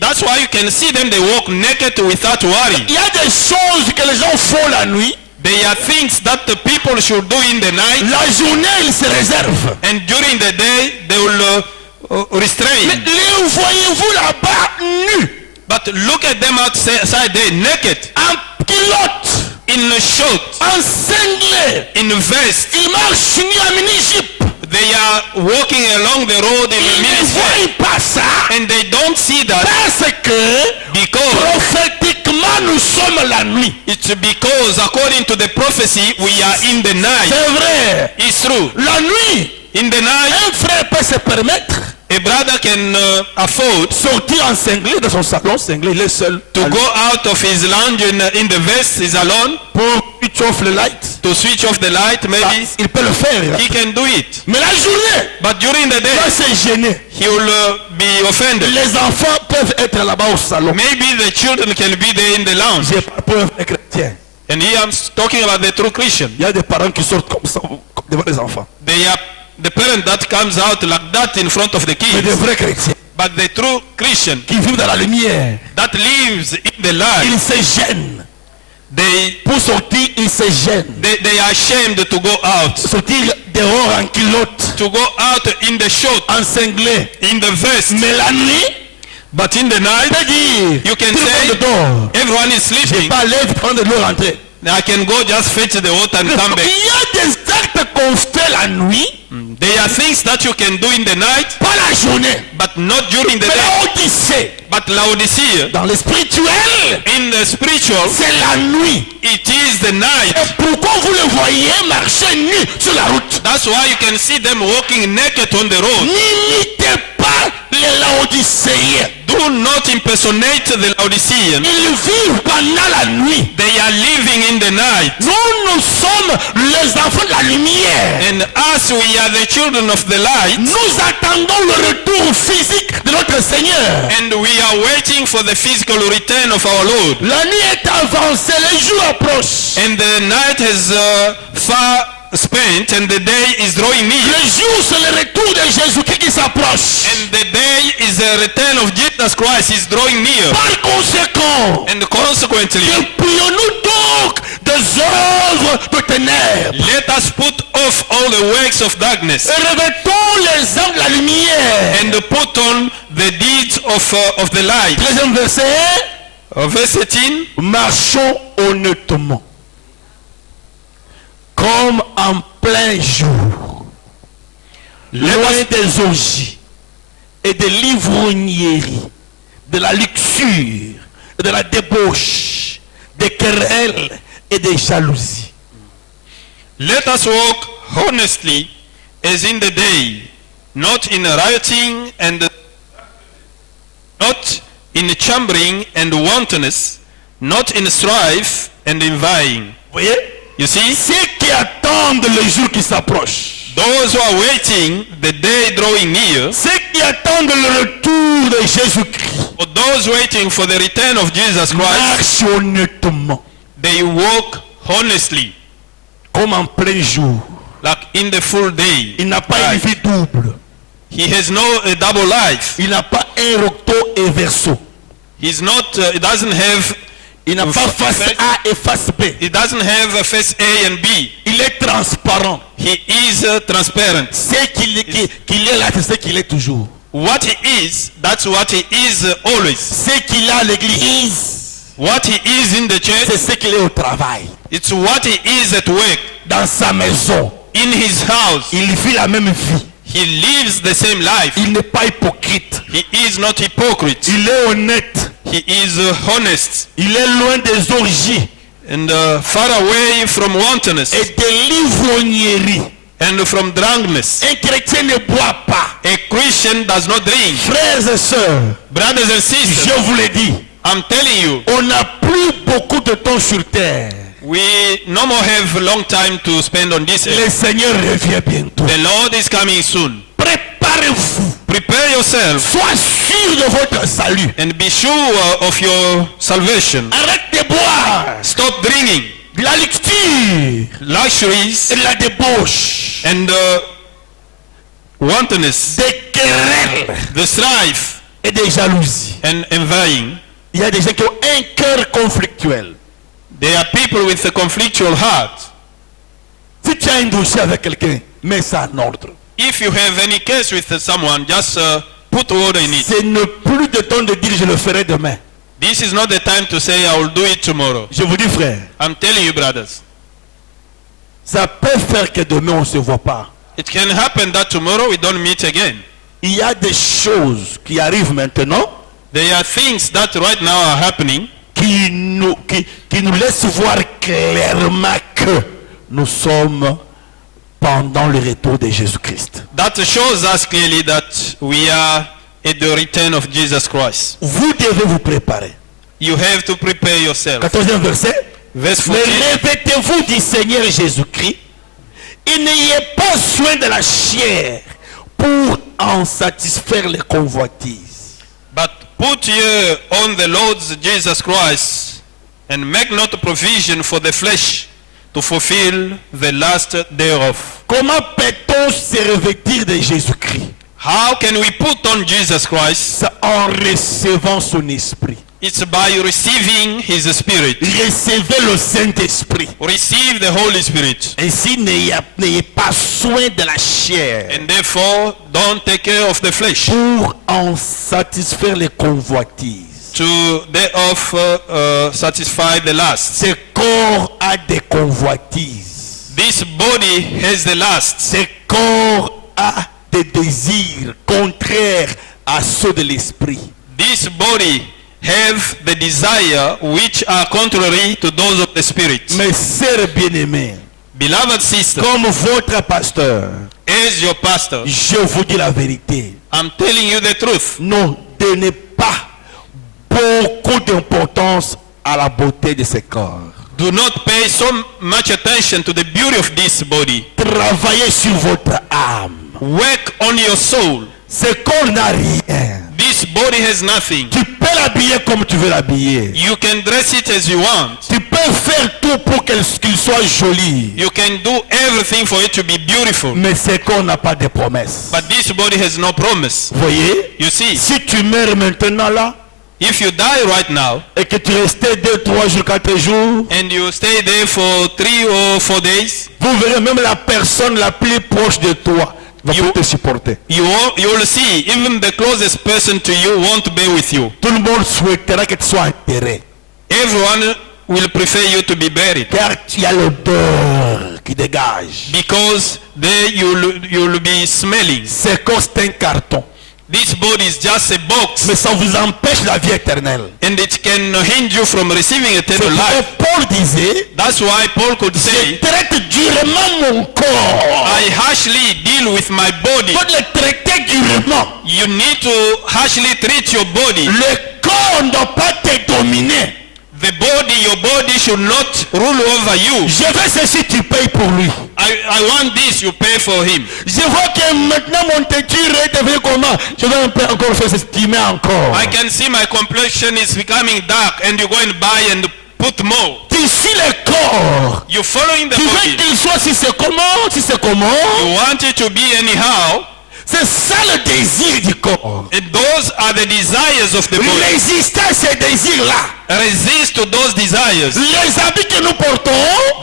That's why you can see them. They walk naked without worry. Il y a des choses que les gens font la nuit. They are things that the people should do in the night, La journée, ils se réservent. and during the day they will Mais restrain. les voyez-vous là-bas nus, But look at them outside there, naked, en culotte, in a shirt, en cinglé. in a vest. Ils marchent nus en mini-jupe. They are walking along the road in a Ils ne ministry, voient pas ça and they don't see that parce que because prophétiquement nous sommes la nuit. it's because according to the prophecy we are in the night. C'est vrai. It's true. La nuit, In the night, un frère peut se permettre a brother can afford sortir en cinglé dans son salon cinglé, il est seul. to go out of his lounge in the vest, he's alone, Pour switch off le light. to switch off the light, Ah, maybe il peut le faire. he can do it. Mais la journée, But during the il day, va se gêner. he will be offended. Les enfants peuvent être là-bas au salon. Maybe the children can be there in the lounge. J'ai pas pour un vrai chrétien. And here I'm talking about the true Christian. Il y a des parents qui sortent comme ça devant les enfants. They are the parent that comes out like that in front of the Mais des kids. vrais chrétiens But the true Christian qui vivent dans la lumière, that lives in the light, ils se gênent. Pour sortir, ils se gênent. they are ashamed to go out. Sortir dehors en culotte, To go out in the short, en singlet. in the vest. Mais la nuit, But in the night, peut dire, you can tout le say, monde dort. everyone is J'ai sleeping. pas l'air de prendre de l'eau rentrer. I can go just fetch the water and come back. Il y a des actes qu'on fait la nuit, There are things that you can do in the night, pas la journée. but not during the Mais day. la Odyssée, But Laodicea, dans le spirituel, in the spiritual, c'est la nuit. it is the night. Et pourquoi vous le voyez marcher nu sur la route? That's why you can see them walking naked on the road. N'imitez pas les Laodicéens. Do not impersonate the Laodicean. Ils vivent pendant la nuit. They are living in the night. Nous sommes les enfants de la lumière. And us, we are the children of the light. Nous attendons le retour physique de notre Seigneur. And we are waiting for the physical return of our Lord. La nuit est avancée, les jours approchent. And the night has far spent and the day is drawing near. Le jour, c'est le retour de Jésus-Christ qui s'approche. And the day is the return of Jesus Christ is drawing near. Par conséquent, And consequently, prions-nous donc des œuvres de ténèbres. let us put off all the works of darkness Et revêtons les armes de la lumière. and put on the deeds of the light. 13e verset. Verse 18. Marchons honnêtement, comme en plein jour, loin des orgies et des livrogneries, de la luxure et de la débauche, des querelles et des jalousies. Let us walk honestly as in the day, not in rioting and not in chambering and wantonness, not in strife and in vying. Vous voyez? You see, Ceux qui attendent le jour qui s'approche, those who are waiting the day drawing near, ceux qui attendent le retour de Jésus-Christ, or those waiting for the return of Jesus Christ, marchent honnêtement, they walk honestly, comme en plein jour. like in the full day. Il n'a pas une vie double. He has no double life. Il n'a pas un recto et verso. He's not. He doesn't have. Il n'a pas face A et face B. He doesn't have a face A and B. Il est transparent. He is transparent. C'est qu'il est là, c'est ce qu'il est toujours. What he is, that's what he is always. Ce qu'il a à l'église, What he is in the church, c'est ce qu'il est au travail. it's what he is at work, Dans sa maison, in his house. il vit la même vie. He lives the same life. Il n'est pas hypocrite. He is not hypocrite. Il est honnête. He is honest Il est loin des orgies and far away from wantonness et des livrogneries. and from drunkenness. Un chrétien ne boit pas. A Christian does not drink. Frères et sœurs, Brothers and sisters, je vous le dis, I'm telling you, on n'a plus beaucoup de temps sur terre. we no more have a long time to spend on this earth. Le Seigneur revient bientôt. The Lord is coming soon. Préparez-vous. Prepare yourself Sois sûr de votre salut. and be sure of your salvation. Arrête de boire. Stop drinking De la luxure luxuries et de la débauche. and wantonness, Des querelles the strife et des jalousies. and envying. Il y a des gens qui ont un cœur conflictuel. They are people with a conflictual heart. Si tu as un dossier avec quelqu'un, mets ça en ordre. If you have any case with someone, just put order in it. Ce n'est plus de temps de dire je le ferai demain. This is not the time to say I will do it tomorrow. Je vous dis frère, I'm telling you, brothers, ça peut faire que demain on ne se voit pas. it can happen that tomorrow we don't meet again. Il y a des choses qui arrivent maintenant There are things that right now are happening qui nous laissent voir clairement que nous sommes pendant le retour de Jésus-Christ. that shows us clearly that we are at the return of Jesus Christ. Vous devez vous préparer. You have to prepare yourself. 14e verset. Verse Mais 14. revêtez-vous du Seigneur Jésus-Christ et n'ayez pas soin de la chair pour en satisfaire les convoitises. But put ye on the Lord Jesus Christ and make not provision for the flesh to fulfill the lust thereof. Comment peut-on se revêtir de Jésus-Christ? How can we put on Jesus Christ? C'est en recevant son esprit. It's by receiving His Spirit. Recevez le Saint-Esprit. Receive the Holy Spirit. Ainsi, n'ayez pas soin de la chair And therefore, don't take care of the flesh pour en satisfaire les convoitises. to thereof satisfy the lust. Ce corps a des convoitises. This body has the lust. Ce corps a des désirs contraires à ceux de l'esprit. This body have the desire which are contrary to those of the spirit. Mes sœurs bien-aimées, Beloved sister, comme votre pasteur, as your pastor, je vous dis la vérité. I'm telling you the truth. Ne donnez pas beaucoup d'importance à la beauté de ce corps. Do not pay so much attention to the beauty of this body. Travaillez sur votre âme. Work on your soul. Ce corps n'a rien. This body has nothing. Tu peux l'habiller comme tu veux l'habiller. You can dress it as you want. Tu peux faire tout pour qu'il soit joli. You can do everything for it to be beautiful. Mais ce corps n'a pas de promesse. But this body has no promise. Voyez, You see, si tu meurs maintenant là, if you die right now et que tu restais 2, 3 jours, 4 jours, and you stay there for 3 or 4 days, vous verrez même la personne la plus proche de toi va You- pas te supporter. you will see even the closest person to you won't be with you. Tout le monde souhaitera que tu sois enterré. Everyone will prefer you to be buried Car il y a l'odeur qui dégage. because there you'll be smelling. Ce corps c'est un carton. This body is just a box, Mais ça vous empêche la vie éternelle. and it can hinder you from receiving C'est eternal pourquoi life. Paul disait, That's why Paul could je say, traite durement mon corps. I harshly deal with my body. Il faut le traiter durement. You need to harshly treat your body. Le corps ne doit pas te dominer. The body, your body should not rule over you. Je veux ceci, tu payes pour lui. I want this, you pay for him. Je vois que maintenant mon teinture est devenue comment. Je vais un peu encore faire s'estimer encore. I can see my complexion is becoming dark, and you go and buy and put more. Tu suis le corps. You're following the Tu veux body. qu'il soit si c'est comment, si c'est comment. You want it to be anyhow, C'est ça le désir du corps. and those are the desires of the body. Résister à ces désirs-là. Resist to those desires. Les habits que nous portons,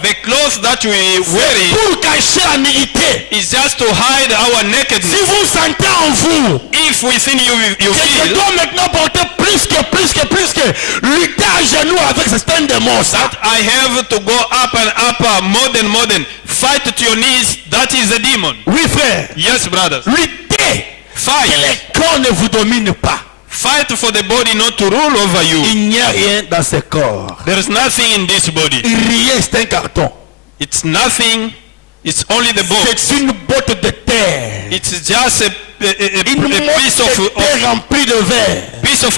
The clothes that we wear pour cacher la nudité. is just to hide our Si nakedness. vous sentez en vous If within you que je feel dois maintenant porter plus que lutter à genoux avec ce stand de mort, ça, I have to go up and up, more than fight to your knees, that is a demon. oui frère, Yes, brothers. luttez que Fight. le corps ne vous domine pas. Fight for the body not to rule over you. Il n'y a rien dans ce corps. There is nothing in this body. Rien, c'est un carton. It's nothing. It's only the box. C'est une botte de terre. It's just a Une botte piece of de terre remplie de verre.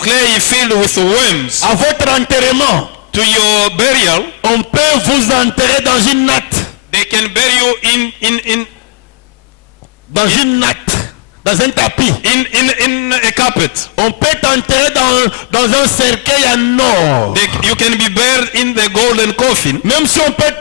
clay filled with worms. À votre enterrement, To your burial, on peut vous enterrer dans une natte. they can bury you in Dans une natte. Dans un tapis. a carpet. On peut t'enterrer dans un cercueil en or. You can be buried in the golden coffin. Même si on peut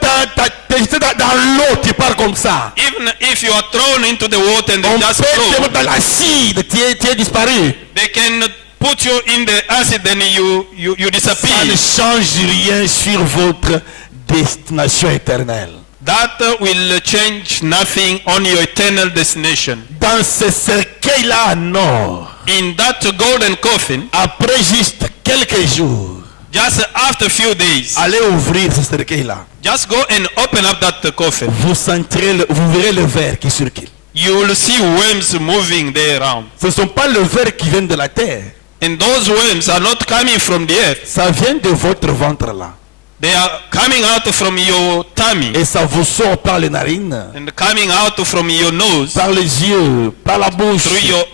te jeter dans l'eau, tu pars comme ça. Even if you are thrown into the water and On they peut just te flow, mettre dans l'acide, tu es disparu. they can put you in the acid, then you Ça ne disappear. change rien sur votre destination éternelle. That will change nothing on your eternal destination. Dans ce cercueil-là en or, In that golden coffin, après juste quelques jours, just after a few days, allez ouvrir ce cercueil-là. just go and open up that coffin. Vous verrez le verre qui circule. You will see worms moving there around. Ce ne sont pas le verre qui vient de la terre. And those worms are not coming from the earth. Ça vient de votre ventre-là. They are coming out from your tummy Et ça vous sort par les narines, and coming out from your nose, par les yeux, par la bouche. through your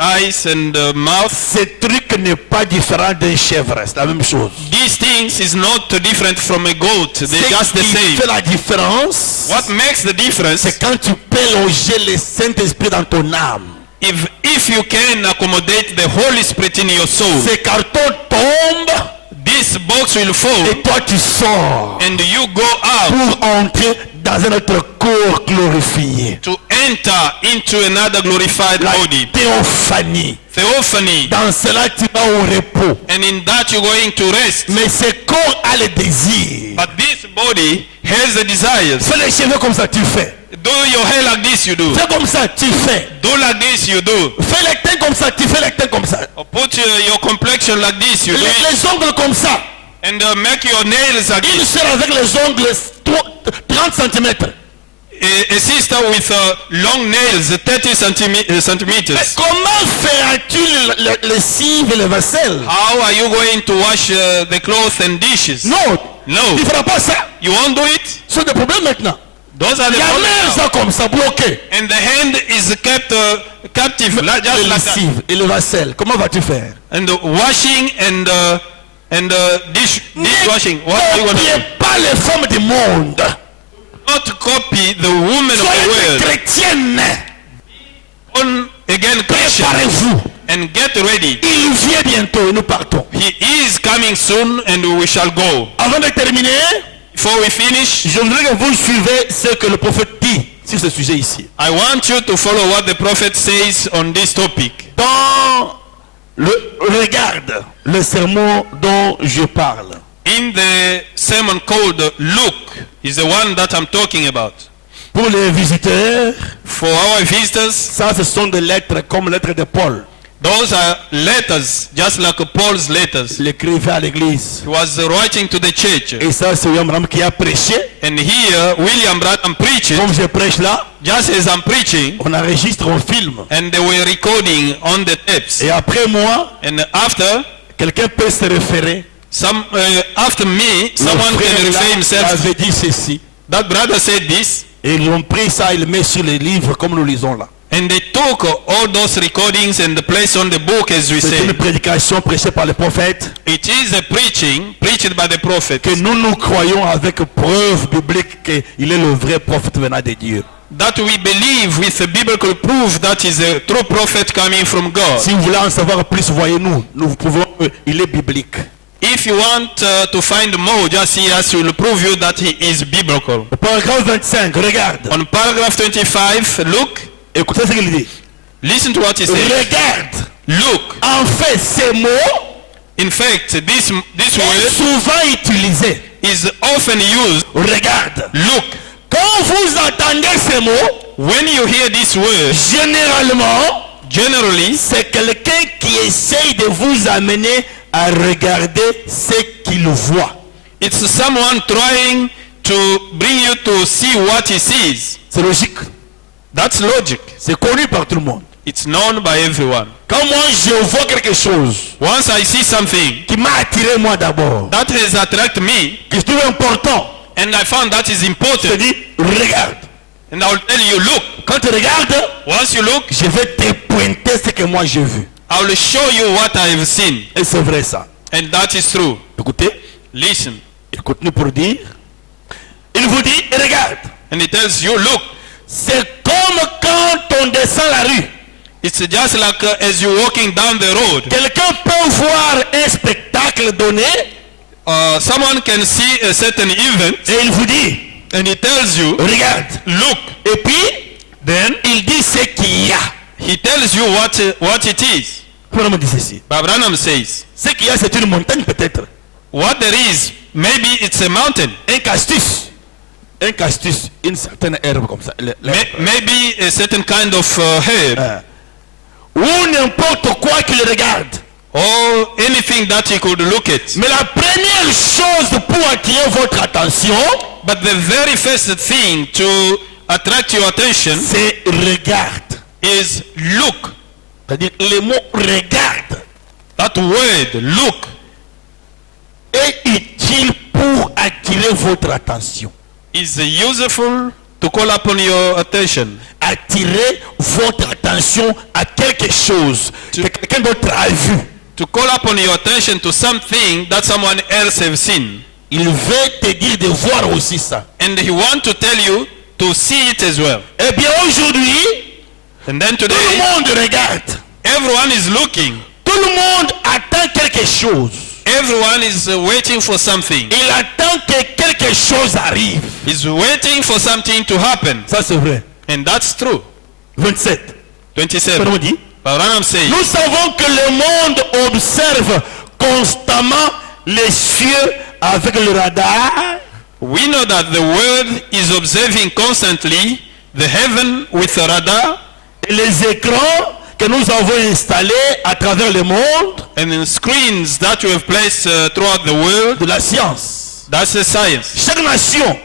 eyes and mouth. Ce truc n'est pas différent d'un chèvre, c'est la même chose. These things is not different from a goat. They're just Ce the qui same. fait la différence, What makes the difference? c'est quand tu peux loger le Saint-Esprit dans ton âme. If you can accommodate the Holy Spirit in your soul, Ces cartons tombent this box will fall et toi tu sors and you go out pour entrer dans un autre corps glorifié. to enter into another glorified La body. théophanie. Theophany. Dans cela, tu vas au repos. And in that you're going to rest. Mais ce corps a le désir. But this body has the desires. Fais les cheveux comme ça, tu fais. Do your hair like this, you do. Fais comme ça, tu fais. Do like this, you do. Fais les teintes comme ça, tu fais les teintes comme ça. Or put your complexion like this, you do. Les ongles comme ça. And make your nails like Une this. sœur avec les ongles 30 cm. A sister with long nails, 30 centimeters. Comment feras-tu les lessives et les vaisselles? How are you going to wash the clothes and dishes? Non, No. tu ne feras pas ça. You won't do it? C'est des problèmes maintenant. Those are the La main problems. ça comme ça, bloquée. And the hand is kept captive, Les just like that. lessives et les vaisselles, comment vas-tu faire? And the washing and dishwashing. What are you going to N'oubliez do? pas les femmes du monde. Not copy the women of the Soyez des world. chrétiennes. Born again Christian. Préparez-vous. And get ready. Il vient bientôt et nous partons. He is coming soon and we shall go. Avant de terminer, Before we finish, je voudrais que vous suivez ce que le prophète dit sur ce sujet ici. I want you to follow what the prophet says on this topic. Dans regarde le sermon dont je parle. In the sermon called Luke is the one that I'm talking about. Pour les visiteurs, For our visitors, ça ce sont des lettres comme lettres de Paul. those are letters, just like Paul's letters. L'écrivain à l'église. He was writing to the church. Et ça c'est William Branham qui a prêché. And here, William Branham preached, Comme je prêche là, just as I'm preaching, on enregistre, on filme. and they were recording on the tapes. Et après moi, And after, quelqu'un peut se référer. after me, someone Le can frère là refer himself. avait dit ceci. That brother said this, Et ils ont pris ça, ils le mettent sur les livres comme nous lisons là. and they took all those recordings and placed on the book, as we C'est say. une prédication prêchée par le prophète It is a preaching preached by the prophet que nous croyons avec preuve biblique qu'il est le vrai prophète venant de Dieu. that we believe with a biblical proof that is a true prophet coming from God. Si vous voulez en savoir plus, voyez-nous. Nous pouvons, il est biblique. If you want to find more, just see us. Will prove you that he is biblical. Le paragraphe 25, regarde. On paragraph 25, look, Écoutez ce qu'il dit. listen to what he says. Regarde. Look, En fait, ces mots in fact, this sont word souvent utilisés. is often used. Regarde. Look, Quand vous entendez ces mots, when you hear this word, généralement, generally, c'est quelqu'un qui essaye de vous amener à regarder ce qu'il voit. it's someone trying to bring you to see what he sees. C'est logique. That's logic. C'est connu par tout le monde. It's known by everyone. Quand moi je vois quelque chose Once I see something qui m'a attiré moi d'abord, that has attracted me, que je trouve important, and I found that is je te important, dis, regarde. and I will tell you, look. Quand tu regardes, Once you look, je vais te pointer ce que moi j'ai vu. I will show you what I have seen, Et c'est vrai ça. and that is true. Écoutez, Listen, il continue pour dire, il vous dit, regarde. and he tells you, look. C'est comme quand on descend la rue. It's just like as you're walking down the road. Quelqu'un peut voir un spectacle donné Someone can see a certain event, et il vous dit, and he tells you, regarde. look. Et puis, Then il dit ce qu'il y a. he tells you what it is. Comment on dit ceci? But Branham says, Ce qu'il y a, c'est une montagne peut-être. what there is, maybe it's a mountain. Un cactus. Un cactus, une certaine herbe comme ça. Maybe a certain kind of herb, Ou n'importe quoi qu'il regarde. or anything that he could look at. Mais la première chose pour attirer votre attention, But the very first thing to attract your attention c'est regarde. is look. C'est-à-dire le mot regarde That word, look, est utile pour attirer votre attention. is useful to call upon your attention. Attirer votre attention à quelque chose que quelqu'un d'autre a vu. To call upon your attention to something that someone else has seen. Il veut te dire de voir aussi ça. And he wants to tell you to see it as well. Eh bien aujourd'hui, And then tout le today, monde regarde. everyone is looking. Tout le monde attend quelque chose. Everyone is waiting for something. Il attend que quelque chose arrive. He's waiting for something to happen. Ça c'est vrai. And that's true. 27. 27. Pardon, dit. Branham says, Nous savons que le monde observe constamment les cieux avec le radar. we know that the world is observing constantly the heaven with a radar Et les écrans que nous avons installés à travers le monde and in screens that we have placed throughout the world. de la science. That's the science. Chaque nation,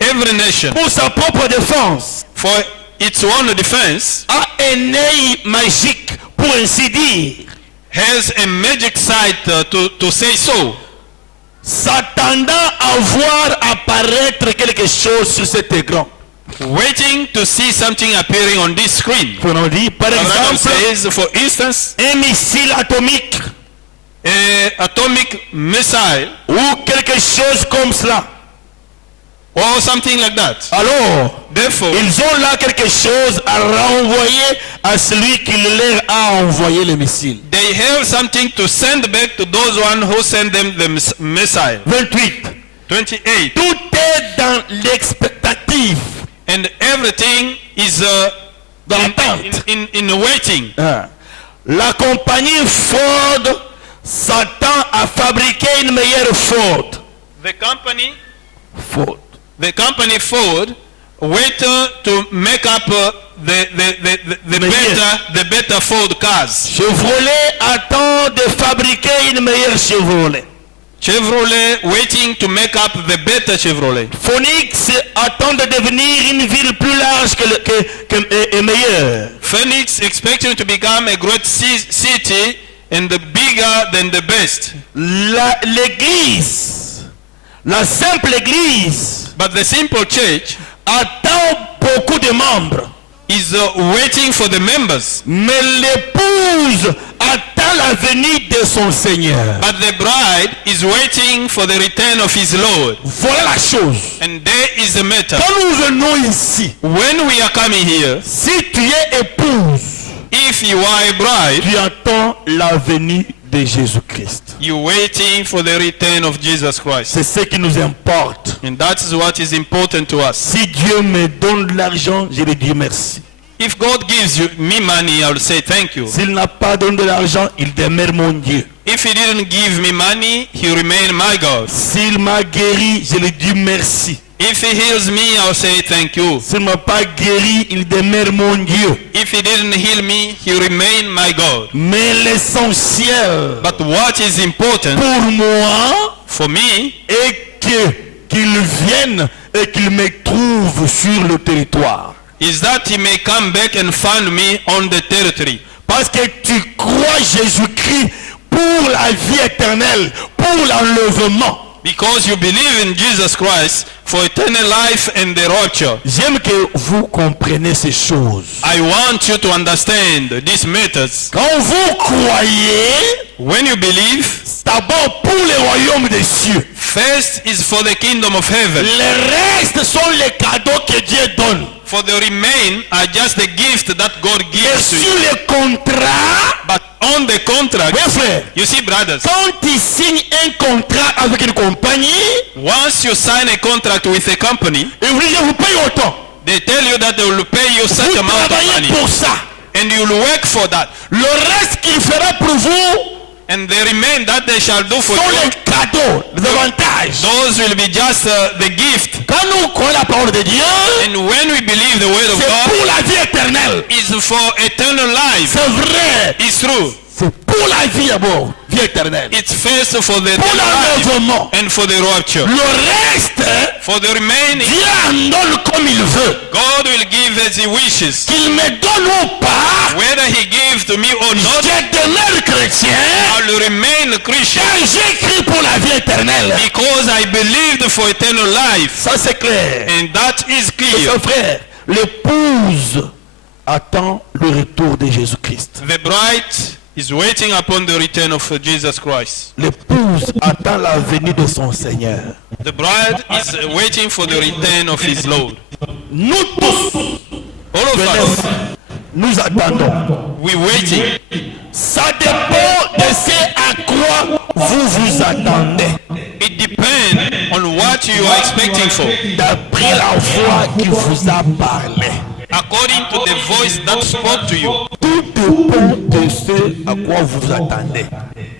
Every nation, pour sa propre défense, for its own defense, a un œil magique, pour ainsi dire, has a magic side to say so, s'attendant à voir apparaître quelque chose sur cet écran. waiting to see something appearing on this screen. On dit, par Branham exemple, says, for instance, un missile atomique an atomic missile ou quelque chose comme cela. or something like that. Alors, Therefore, ils ont là quelque chose à renvoyer à celui qui leur a envoyé le missile. they have something to send back to those one who sent them the missile. 28. 28. Tout est dans l'expectative, And everything is dans l'attente. in waiting. La compagnie Ford s'attend à fabriquer une meilleure Ford. The company Ford. Ford wait to make up the better Ford cars. Chevrolet attend de fabriquer une meilleure Chevrolet. Chevrolet waiting to make up the better Chevrolet. Phoenix attend de devenir une ville plus large et meilleure. Phoenix expecting to become a great city and bigger than the best. L'église, la simple église, But the simple church attend beaucoup de membres. is waiting for the members. Mais l'épouse attend la venue de son Seigneur. But the bride is waiting for the return of his Lord. Voilà la chose. And there is the matter. Quand nous venons ici, When we are coming here, si tu es épouse, if you are a bride, tu attends la venue de Jésus-Christ. you're waiting for the return of Jesus Christ. C'est ce qui nous importe. And that is what is important to us. Si Dieu me donne de l'argent, je lui dis merci. If God gives me money, I will say thank you. S'il n'a pas donné de l'argent, il demeure mon Dieu. If he didn't give me money, he remain my God. S'il m'a guéri, je lui dis merci. If he heals me, I'll say thank you. S'il ne m'a pas guéri, il demeure mon Dieu. If he didn't heal me, he remain my God. Mais l'essentiel But what is important pour moi for me est qu'il vienne et qu'il me trouve sur le territoire. is that he may come back and find me on the territory. Parce que tu crois Jésus-Christ pour la vie éternelle, pour l'enlèvement. Because you believe in Jesus Christ for eternal life and the rapture. J'aime que vous compreniez ces choses. I want you to understand these matters. Quand vous croyez, When you believe, c'est d'abord pour le royaume des cieux. first is for the kingdom of heaven. Le reste sont les cadeaux que Dieu donne. For the remain are just the gift that God Et gives to sur you. le contrat, But on the contract, mes frères, you see brothers, quand tu signes un contrat avec une compagnie, once you sign a contract with a company, ils vous disent je vous paye autant. they tell you that they will pay you such Vous amount of travaillez money. pour ça. And you will work for that. Le reste qu'il fera pour vous And the remain that they shall do for sont you, les cadeaux, les avantages. those will be just the gift. Quand nous croyons la parole de Dieu, And when we believe the word of c'est pour God, la vie éternelle. is for eternal life. C'est vrai. It's true. C'est pour la vie d'abord, vie éternelle. It's first for the Pour eternal life l'enlèvement. and for the rapture. Le reste, For the remaining, Dieu en donne comme il veut. God will give as he wishes. Qu'il me donne ou pas, Whether he gives to me or not, je demeure chrétien. I will remain a Christian Et j'écris pour la vie éternelle. because I believed for eternal life. Ça c'est clair. And that is Et clear. son frère, l'épouse attend le retour de Jésus-Christ. The bride is waiting upon the return of Jesus Christ. L'épouse attend la venue de son Seigneur. The bride is waiting for the return of his Lord. Nous tous, All of us, nous attendons. we waiting. Ça dépend de ce à quoi vous vous attendez. It depends on what you are expecting for. D'après la voix qui vous a parlé. according to the voice that spoke to you. Tout dépend de ce à quoi vous vous attendez.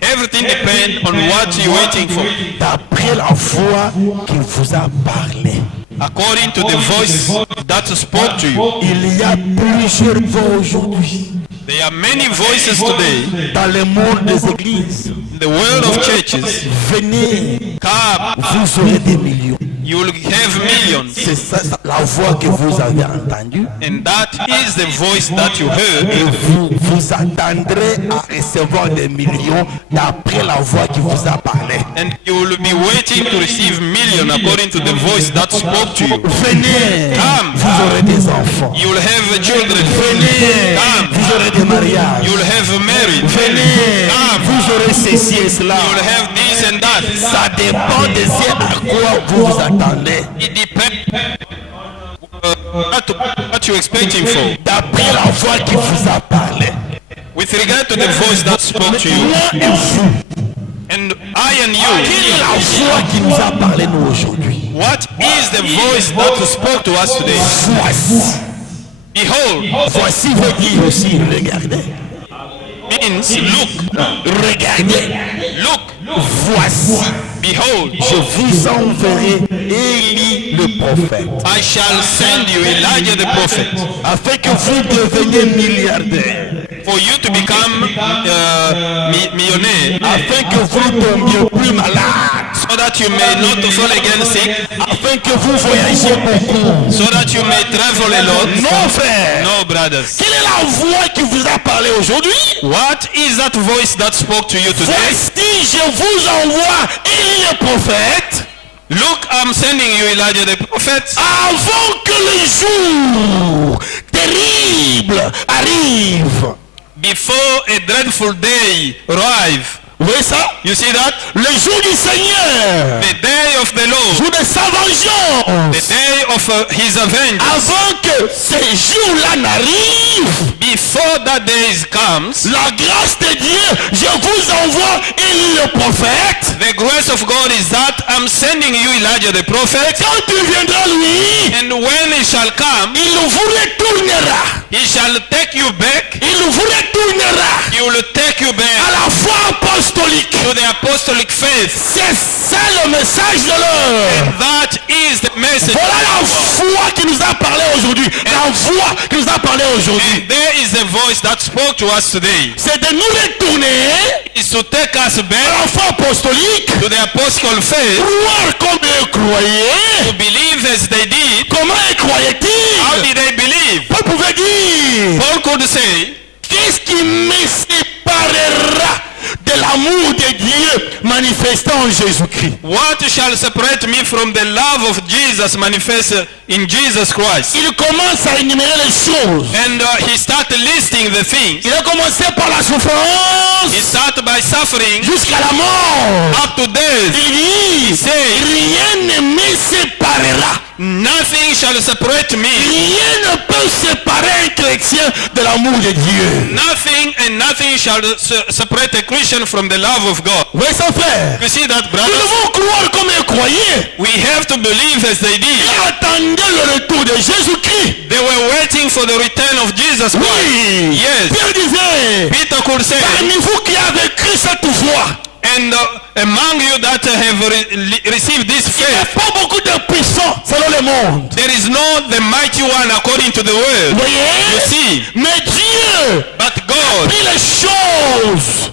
Everything depends on what you're waiting for. D'après la voix qu'il vous a parlé. According to the voice that spoke to you. Il y a plusieurs voix aujourd'hui. There are many voices today. Dans le monde des églises. The world of churches. Venez. Come. Vous aurez des millions. You will have millions. C'est ça la voix que vous avez entendue. And that is the voice that you heard. Et vous attendrez à recevoir des millions d'après la voix qui vous a parlé. And you will be waiting to receive millions according to the voice that spoke to you. Venez. Come. Vous aurez des enfants. You will have children. Venez. Come. Vous aurez des mariages. You will have marriage. Venez. Come. Vous aurez ceci et cela. You will have this and that. Ça dépend de ce à quoi vous vous attendez. It depends what you're expecting for. D'après la voix qui vous a parlé. With regard to the voice that spoke to you. Moi et vous. And I and Quelle est you. la voix qui nous a parlé nous aujourd'hui? What is the voice that spoke to us today? Voici. Behold. Voici veut dire aussi regardez. Means look. Regardez. Look. Voici. Behold. Je vous enverrai Élie le prophète. I shall send you Elijah the prophet. Afin que vous deveniez milliardaires. For you to become millionaire. Afin que vous tombiez plus malade. So that you may not fall again sick. Afin que vous voyagiez beaucoup. So that you may travel a lot. Non frère. No brothers. Quelle est la voix qui vous a parlé aujourd'hui? What is that voice that spoke to you today? Voici, je vous envoie Élie le prophète. Look, I'm sending you Elijah the prophet. Avant que le jour terrible arrive. Before a dreadful day arrive. Vous voyez ça? You see that? Le jour du Seigneur. The day of the Lord. Jour de sa vengeance. The day of his avengers. Avant que ce jour-là n'arrive. Before that day comes. La grâce de Dieu, je vous envoie Élie le prophète. The grace of God is that I'm sending you Elijah the prophet. Quand il viendra lui, And when he shall come, il vous retournera. he shall take you back. Il vous retournera He will take you à back la foi apostolique. to the apostolic faith. C'est ça le message de l'heure. That is the message. Voilà la voix qui nous a parlé aujourd'hui. La voix qui nous a parlé aujourd'hui. And there is a voice that spoke to us today. C'est de nous retourner Is to take us à back la foi apostolique. to the apostolic faith. Croire comme eux To croyaient. believe as they did. Comment How croyaient-ils? did they believe? Paul pouvait dire, Paul could say, qu'est-ce qui me séparera de l'amour de Dieu manifesté en Jésus-Christ? what shall separate me from the love of Jesus manifested in Jesus Christ? Il commence à énumérer les choses. And he started listing the things. Il a commencé par la souffrance He started by suffering jusqu'à la mort. up to death. Il dit, Say, rien ne me séparera. nothing shall separate me. Rien ne peut séparer un chrétien de l'amour de Dieu. Nothing and nothing shall separate a Christian from the love of God. Oui, son frère. You see that, Nous brothers? devons croire comme ils croyaient. We have to believe as they did. Ils attendaient le retour de Jésus-Christ. They were waiting for the return of Jesus Christ. Oui. Yes. Pierre disait, Peter could say, parmi vous qui avez cru cette foi, and among you that have received this il n'y a faith, pas beaucoup de puissants selon le monde. there is not the mighty one according to the Vous word. You voyez? see, Mais Dieu but God prit les choses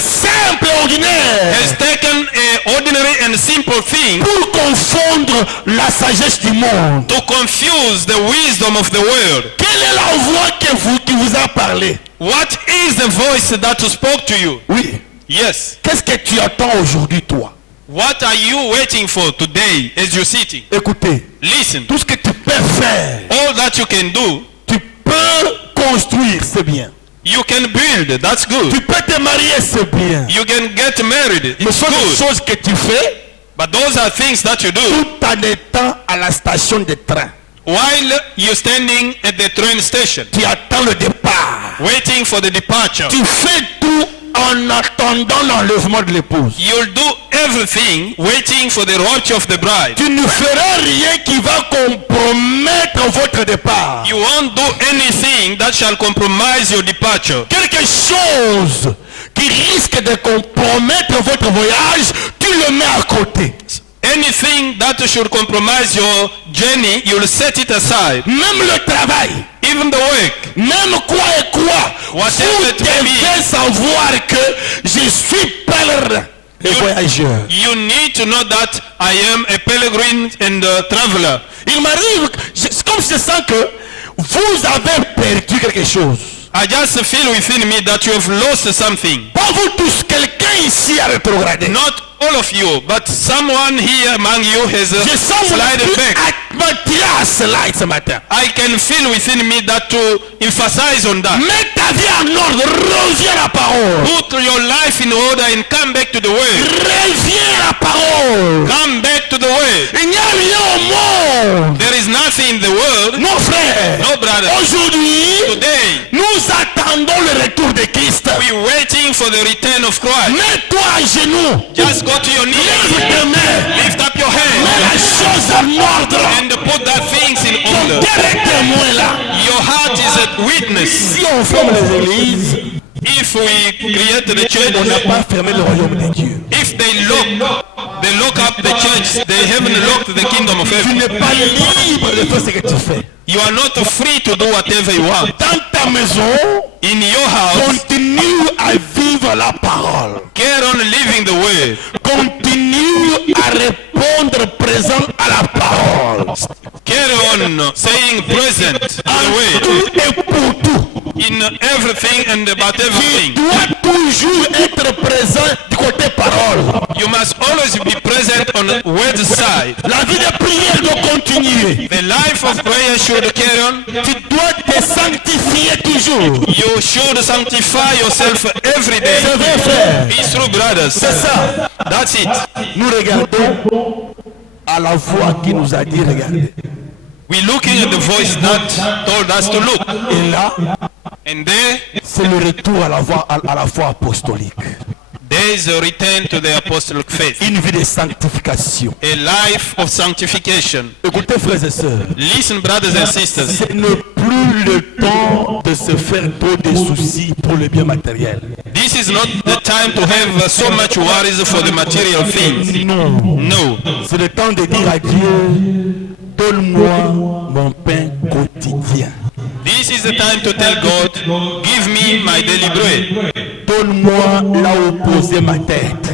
simples et ordinaires has taken an ordinary and simple thing pour confondre la sagesse du monde. to confuse the wisdom of the world. Quelle est la voix qui vous a parlé? What is the voice that spoke to you? Oui. Yes. Qu'est-ce que tu attends aujourd'hui, toi? What are you waiting for today as you're sitting? Écoutez, Listen. tout ce que tu peux faire, All that you can do, tu peux construire, c'est bien. you can build. That's good. Tu peux te marier, c'est bien. You can get married. Ce It's sont des good. choses que tu fais But those are things that you do tout en étant à la station de train. while you're standing at the train station, Tu attends le départ. waiting for the departure. Tu fais tout en attendant l'enlèvement de l'épouse. You'll do everything waiting for the rapture of the bride. Tu ne feras rien qui va compromettre votre départ. You won't do anything that shall compromise your departure. Quelque chose qui risque de compromettre votre voyage, tu le mets à côté. Anything that should compromise your journey, you will set it aside. Même le travail, Even the work. même quoi et quoi, Whatever vous it may be. devez savoir que je suis pèlerin et voyageur. You need to know that I am a pilgrim and a traveler. Il m'arrive, c'est comme je sens que vous avez perdu quelque chose. I just feel within me that you have lost something. Pas vous tous, quelqu'un ici a rétrogradé. Not all of you, but someone here among you has Je sens mon slided esprit back. attirer à cela ce matin. I can feel within me that to emphasize on that. Mets ta vie en ordre, reviens à la parole. Put your life in order and come back to the word. Reviens à la parole. Come back to the word. Il n'y a rien au monde. There is nothing in the world. Non frère, No, brother. aujourd'hui, Today, nous attendons le retour de Christ. we're waiting for the return of Christ. Mets-toi à genoux. Just go to your knees. Lève tes mains. Lift up your Mets hands la chose en ordre. and put that things in Ton order. cœur est témoin là. Your heart is a witness. Si on ferme les églises, If we create the church, on n'a pas fermé le royaume de Dieu. if they lock up the church, they haven't locked the kingdom of Tu heaven. n'es pas libre de faire ce que tu fais. You are not free to do whatever you want. Dans ta maison, In your house, continue à vivre la parole. carry on living the word. Continue à répondre présent à la parole. Carry on saying present to the En word. tout et pour tout. In everything and about Tu everything. dois toujours être présent du côté parole. You must always be present on the word side. La vie de prière doit continuer. The life of prayer should carry on. Tu dois te sanctifier toujours. You should sanctify yourself every day. C'est vrai, frère. Be true, brothers. C'est ça. That's it. Nous regardons à la voix qui nous a dit regardez. We're looking at the voice that told us to look. Et là, And there, c'est le retour à la foi apostolique. there is a return to the apostolic faith. Une vie de sanctification. A life of sanctification. Écoutez, frères et sœurs. Listen, brothers and sisters. Ce n'est plus le temps de se faire trop de soucis pour le bien matériel. This is not the time to have so much worries for the material things. Non. No. C'est le temps de dire à Dieu, donne-moi mon pain quotidien. This is the time to tell God, give me my daily bread. Donne-moi là où poser ma tête.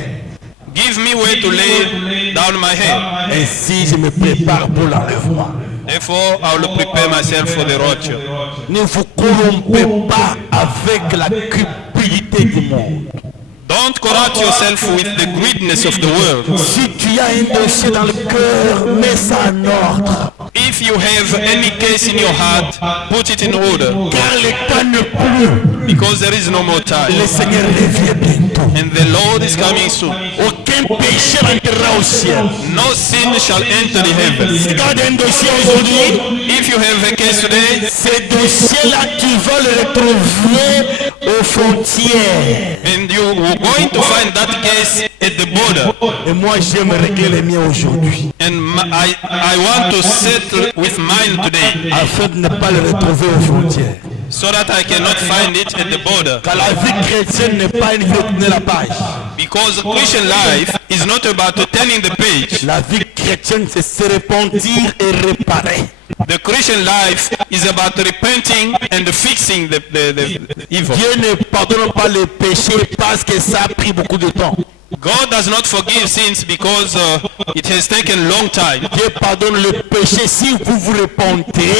Give me where to lay down my head. Ainsi, je me prépare pour l'enlèvement. Therefore, I will prepare myself for the rapture. Ne vous corrompez pas avec la cupidité du monde. Don't corrupt yourself with the greediness of the world. Si tu as un dossier dans le cœur, mets ça en ordre. If you have any case in your heart, put it in order, Car le temps n'est plus. because there is no more time. Le Seigneur revient bientôt. And the Lord is coming soon. Aucun péché n'entrera au ciel. No sin shall enter the heaven. Si tu as un dossier aujourd'hui, If you have a case today, ce dossier-là, tu vas le retrouver aux frontières. and you are going to find that case at the border. Et moi, j'aime régler les miens aujourd'hui, And I want to settle with mine today, afin de ne pas le retrouver aux frontières. so that I cannot find it at the border. Car la vie chrétienne n'est pas une vie de tourner la page. Because Christian life is not about turning the page. La vie chrétienne, c'est se repentir et réparer. The Christian life is about repenting and fixing the evil. Dieu ne pardonne pas les péchés parce que ça a pris beaucoup de temps. God does not forgive sins because it has taken long time. Dieu pardonne le péché si vous vous repentez,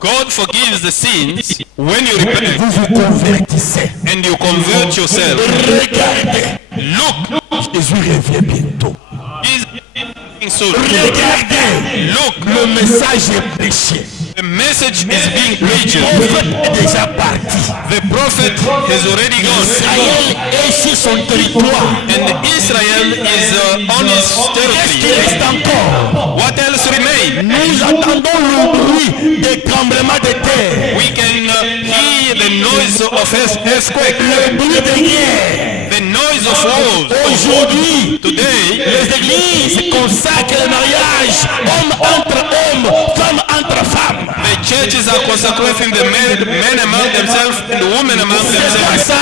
God forgives the sins when you repent vous vous convertissez. and you convert yourself. Regardez, Look, Jésus revient bientôt. Jesus is coming soon. Regardez, Look, le message est prêché. the message is being preached. Le prophète est déjà parti. The prophet has already gone, Israël est sur son territoire. and Israel is on his Qu'est-ce qui territory. reste encore? What else remains? Nous attendons le bruit des tremblements de terre, We can hear the noise of earthquake, le bruit des guerres, the noise noise of wars. Aujourd'hui, Today, les églises consacrent le mariage, homme entre hommes, femme entre femmes. the churches are consecrating the men among themselves and the women among C'est themselves. ça,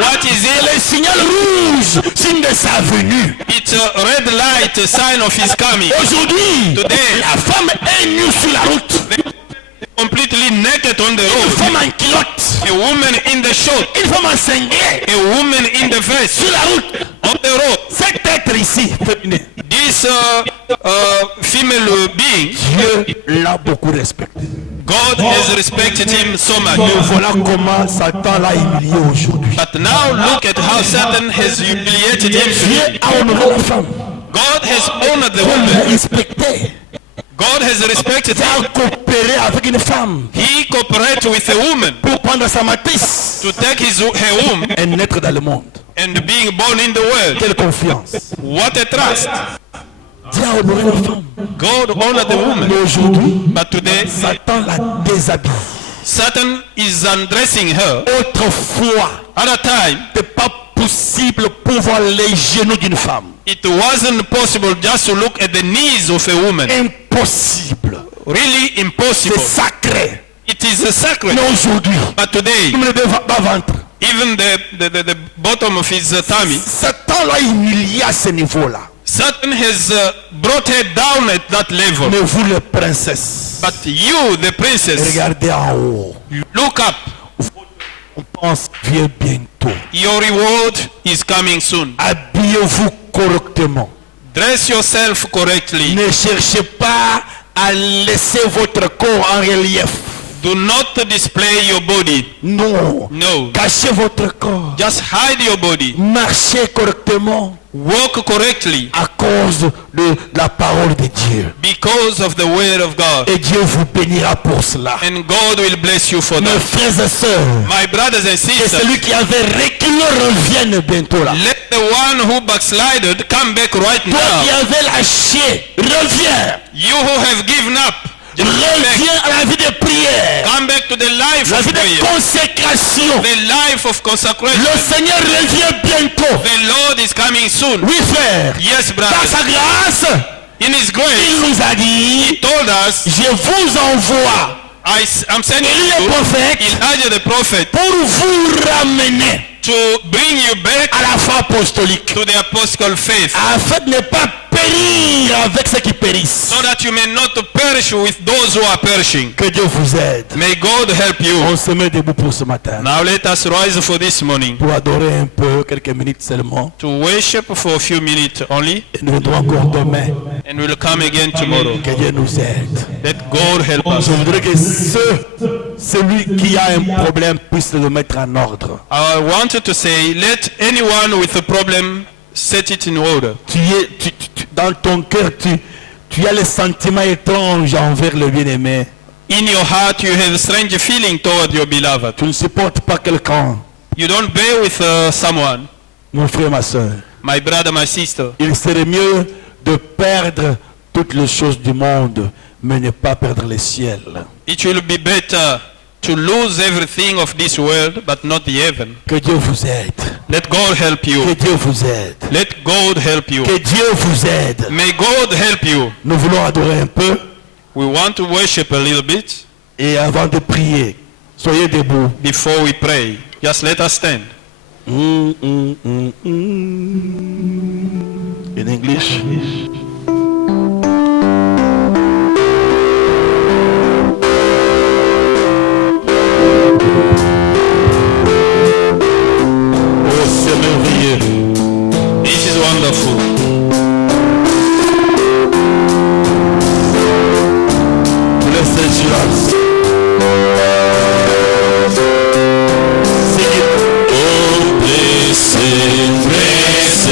What is it? le signal rouge, signe de sa venue. It's a red light, a sign of his coming. Aujourd'hui, Today, la femme est nue sur la route. completely naked on the Une road. femme en culotte, A woman in the short, une femme en cinglé, a woman in the vest, sur la route. on the road. Cet être ici, féminin, This female being, Dieu l'a beaucoup respecté. God has respected him so much. Et voilà comment Satan l'a humilié aujourd'hui. But now look at how Satan has humiliated him. Dieu a honoré la femme. God has honored the Il woman. l'a respecté. God has respected Il him. a coopéré avec une femme He cooperated with a woman pour prendre sa matrice to take her womb et naître dans le monde. and being born in the world. Quelle confiance. What a trust. Dieu a honoré la femme. God honored the woman. Mais aujourd'hui, But today, Satan la déshabille. Satan is undressing her. Autrefois, At a time, ce n'était pas possible pour voir les genoux d'une femme. it wasn't possible just to look at the knees of a woman. Impossible. Really C'est impossible. sacré. It is a sacred. Mais aujourd'hui, But today, même le bas-ventre, even the bottom of his tummy, Satan l'a humilié à ce niveau-là. Satan has brought her down at that level. Mais vous, les princesses, But you, the princess, regardez en haut. look up. On pense vient bientôt. Your reward is coming soon. Habillez-vous correctement. Dress yourself correctly. Ne cherchez pas à laisser votre corps en relief. Do not display your body. Non. No. Cachez votre corps. Just hide your body. Marchez correctement Walk correctly à cause de la parole de Dieu. because of the word of God. Et Dieu vous bénira pour cela. And God will bless you for Mes that. frères et sœurs, My brothers and que sisters, celui qui avait reculé revienne bientôt là. let the one who backslided come back right Toi qui now. avais lâché, reviens. You who have given up, just come back. Reviens à la vie de prière. Come back to the life La of vie de prayer. consécration. The life of consecration. Le Seigneur revient bientôt. The Lord is coming soon. Oui, frère. Yes, Par brothers. sa grâce, In His grace, il nous a dit, He told us, je vous envoie I'm sending Élie le you prophète Elijah the prophet pour vous ramener to bring you back à la foi apostolique. to the apostolic faith, Afin de ne pas périr avec ceux qui périssent. so that you may not perish with those who are perishing. Que Dieu vous aide. May God help you. On se met debout pour ce matin. Now let us rise for this morning Pour adorer un peu, quelques minutes seulement. to worship for a few minutes only, Et nous reviendrons encore demain. and we'll come again tomorrow. Que Dieu nous aide. Let God help us. Je voudrais que celui qui a un problème puisse le mettre en ordre. I wanted to say, let anyone with a problem set it in order. Dans ton cœur, tu as les sentiments étranges envers le bien-aimé. In your heart, you have a strange feeling toward your beloved. Tu ne supportes pas quelqu'un. You don't bear with someone. Mon frère, ma soeur, My brother, my sister. il serait mieux de perdre toutes les choses du monde, mais ne pas perdre le ciel. It will be better to lose everything of this world, but not the heaven. Que Dieu vous aide. Let God help Que you. Dieu vous aide. Let God help you. Que Dieu vous aide. May God help you. Nous voulons adorer un peu We want to worship a little bit et avant de prier, soyez debout. before we pray. Just let us stand. In English. Oh, c'est merveilleux. This is wonderful. Blessed Jesus. Sing it. Oh, blessed, blessed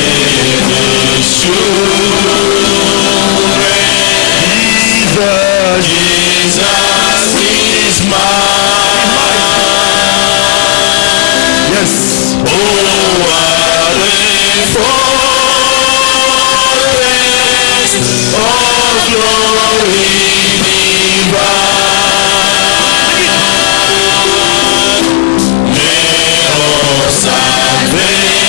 Jesus is mine. Yes. Oh, what a foretaste of glory divine. Of salvation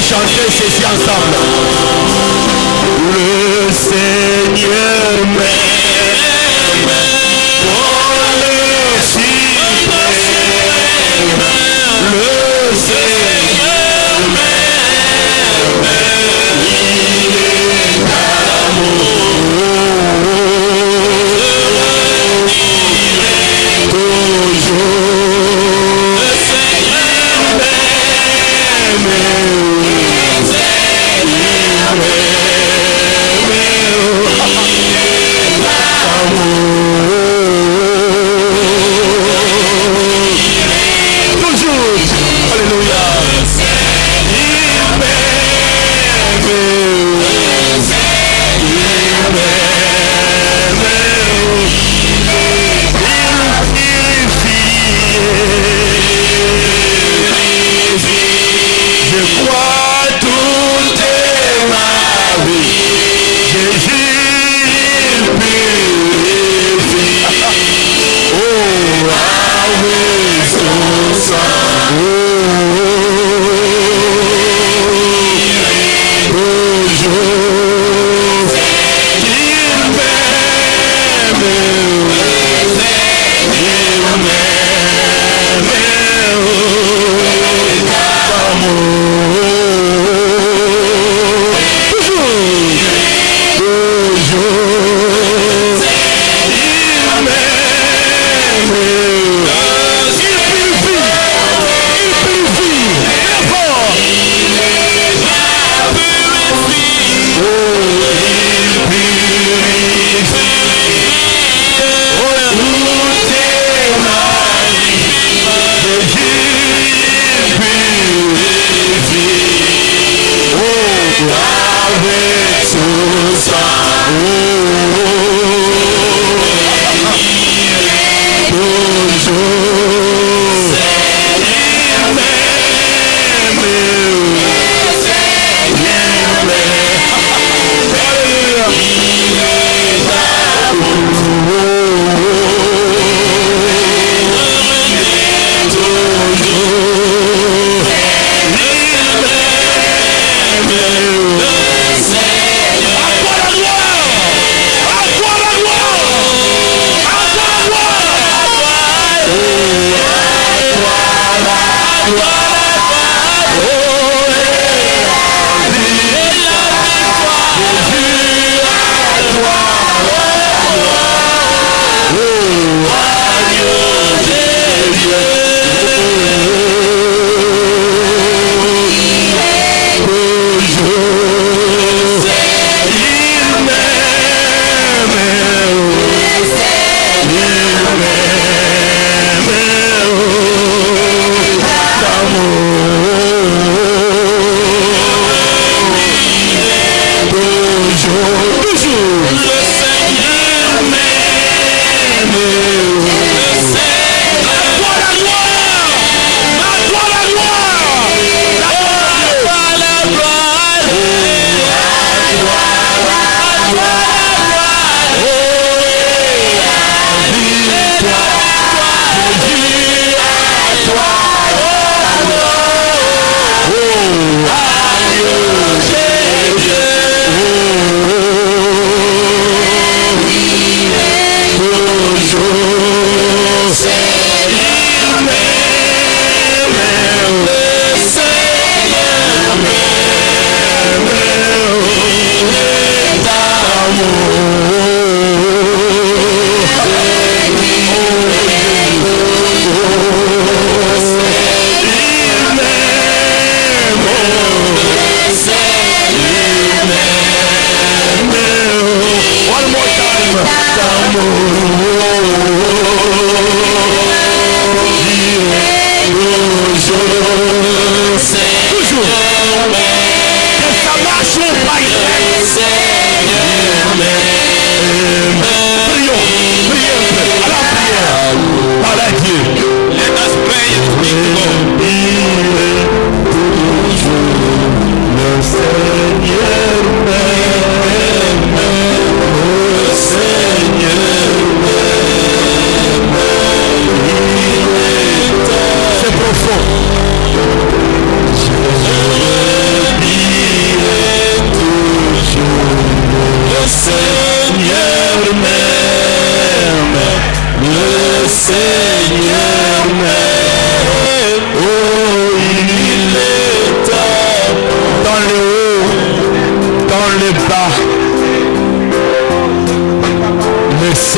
pouvez chanter ceci ensemble. Le Seigneur m'aime pour le suprême. Le Seigneur m'aime, il est amour. Il est toujours. Le Seigneur m'aime. Le Seigneur toujours. Alléluia.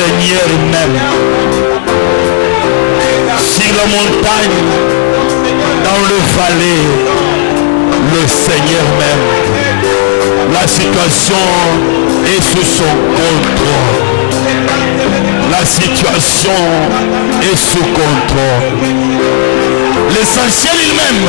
Seigneur m'aime. Sur la montagne, dans le vallée, le Seigneur m'aime. La situation est sous son contrôle. La situation est sous contrôle. L'essentiel, il m'aime.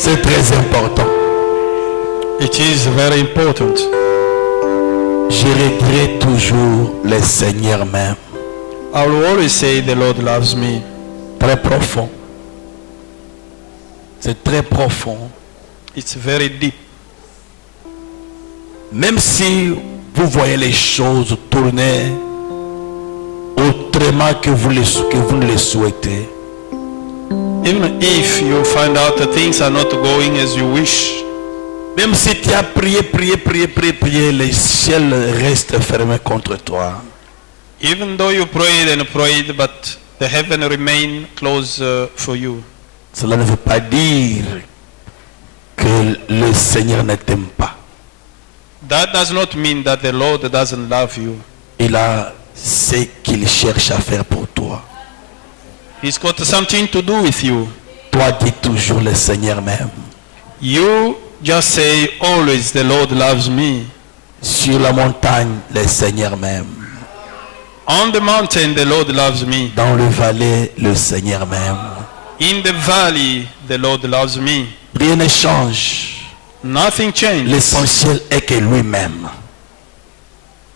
C'est très important. It is very important. Je regrette toujours le Seigneur même. I will always say the Lord loves me. Très profond. C'est très profond. It's very deep. Même si vous voyez les choses tourner autrement que vous ne le souhaitez. Even if you find out that things are not going as you wish, Même si tu as prié, les ciels restent fermés contre toi. even though you prayed and prayed, but the heaven remain closed for you. Cela ne veut pas dire que le Seigneur ne t'aime pas. That does not mean that the Lord doesn't love you. Il a ce qu'il cherche à faire pour toi. He's got something to do with you. Toi, dis toujours le Seigneur m'aime. You just say always, the Lord loves me. Sur la montagne, le Seigneur m'aime. On the mountain, the Lord loves me. Dans le vallée, le Seigneur m'aime. In the valley, the Lord loves me. Rien ne change. Nothing changes. L'essentiel est que lui m'aime.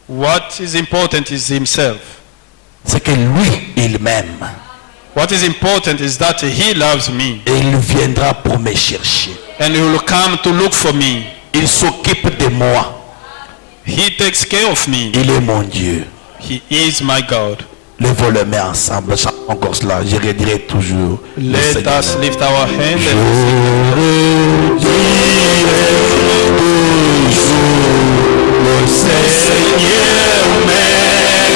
What is important is himself. C'est que lui, il m'aime. What is important is that he loves me. Et il viendra pour me chercher. And he will come to look for me. Il s'occupe de moi. He takes care of me. Il est mon Dieu. He is my God. Lève le mains ensemble. Chante encore cela. Je redirai toujours. le Let Seigneur us m'aime. lift our hand Je and redirai toujours. Le Seigneur m'aime.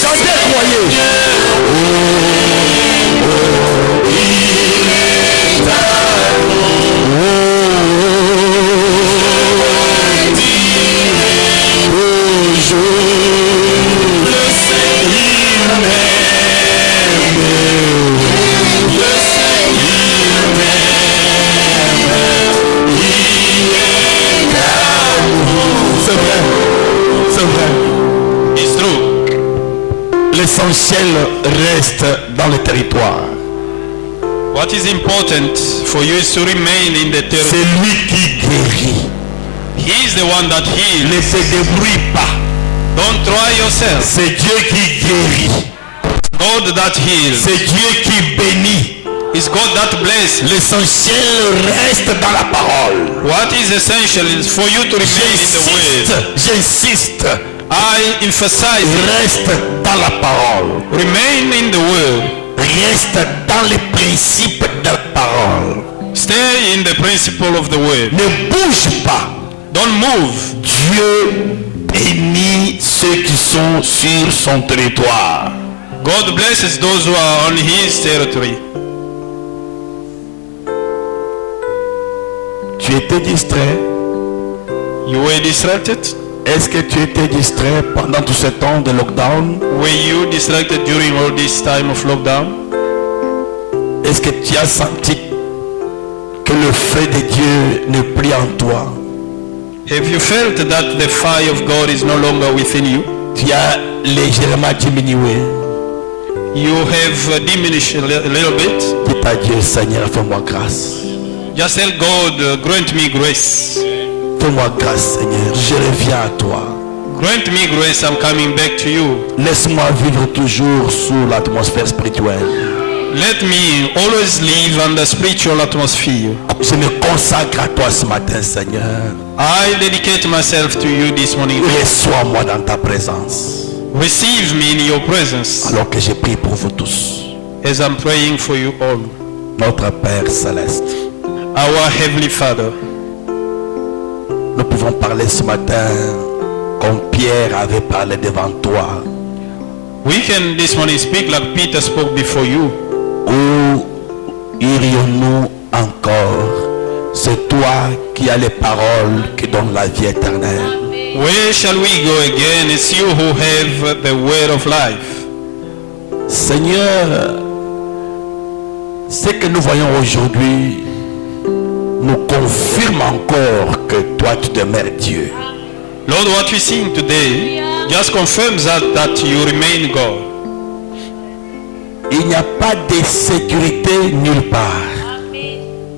Chantez, croyez. C'est vrai, c'est vrai. it's true. L'essentiel reste dans le territoire. What is important for you is to remain in the C'est territory. lui qui guérit. He is the one that Ne heals. te débrouille pas. Don't try yourself. C'est Dieu qui guérit. God that heals. C'est Dieu qui bénit. It's God that blesses. L'essentiel reste dans la parole. What is essential is for you to remain in the word. J'insiste. I emphasize it. Reste dans la parole. Remain in the word. Reste dans les principes de la parole. Stay in the principle of the word. Ne bouge pas. Don't move. Dieu bénit ceux qui sont sur son territoire. God blesses those who are on his territory. Tu étais distrait. You were distracted? Est-ce que tu étais distrait pendant tout ce temps de lockdown? Were you distracted during all this time of lockdown? Est-ce que tu as senti que le feu de Dieu ne plie en toi? Have you felt that the fire of God is no longer within you? Tu as légèrement diminué. You have diminished a little bit. Dis à Dieu, Seigneur, fais-moi grâce. Just tell God, grant me grace. Fais-moi grâce, Seigneur. Je reviens à toi. Grant me grace, I'm coming back to you. Laisse-moi vivre toujours sous l'atmosphère spirituelle. Let me always live under spiritual atmosphere. Je me consacre à toi ce matin, Seigneur. I dedicate myself to you this morning. Reçois-moi dans ta présence. Receive me in your presence Alors que je prie pour vous tous. as I'm praying for you all. Notre Père céleste. Our Heavenly Father, Nous pouvons parler ce matin comme Pierre avait parlé devant toi. we can this morning speak like Peter spoke before you. Où irions-nous encore? C'est toi qui as les paroles qui donnent la vie éternelle. Where shall we go again? It's you who have the word of life. Seigneur, ce que nous voyons aujourd'hui nous confirme encore que toi tu demeures Dieu. Lord, what we sing today just confirms that you remain God. Il n'y a pas de sécurité nulle part.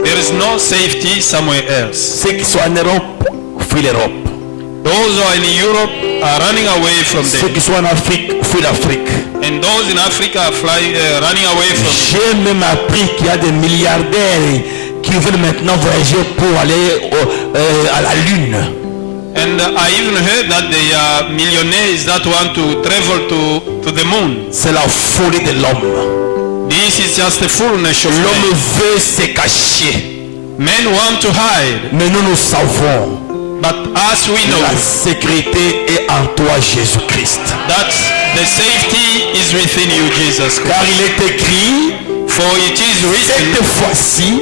There is no safety somewhere else. Ceux qui sont en Europe fuient l'Europe. Those who are in Europe are running away from Ceux them. qui sont en Afrique fuient l'Afrique. And those in Africa are running away from them. J'ai même appris qu'il y a des milliardaires qui veulent maintenant voyager pour aller à la Lune. And I even heard that there are millionaires that want to travel to the moon. C'est la folie de l'homme. This is just the fullness of L'homme man. veut se cacher. Men want to hide, Mais nous savons but as we know la sécurité est en toi, Jésus-Christ. that the safety is within you, Jesus Christ. Car il est écrit, For it is written, cette fois-ci,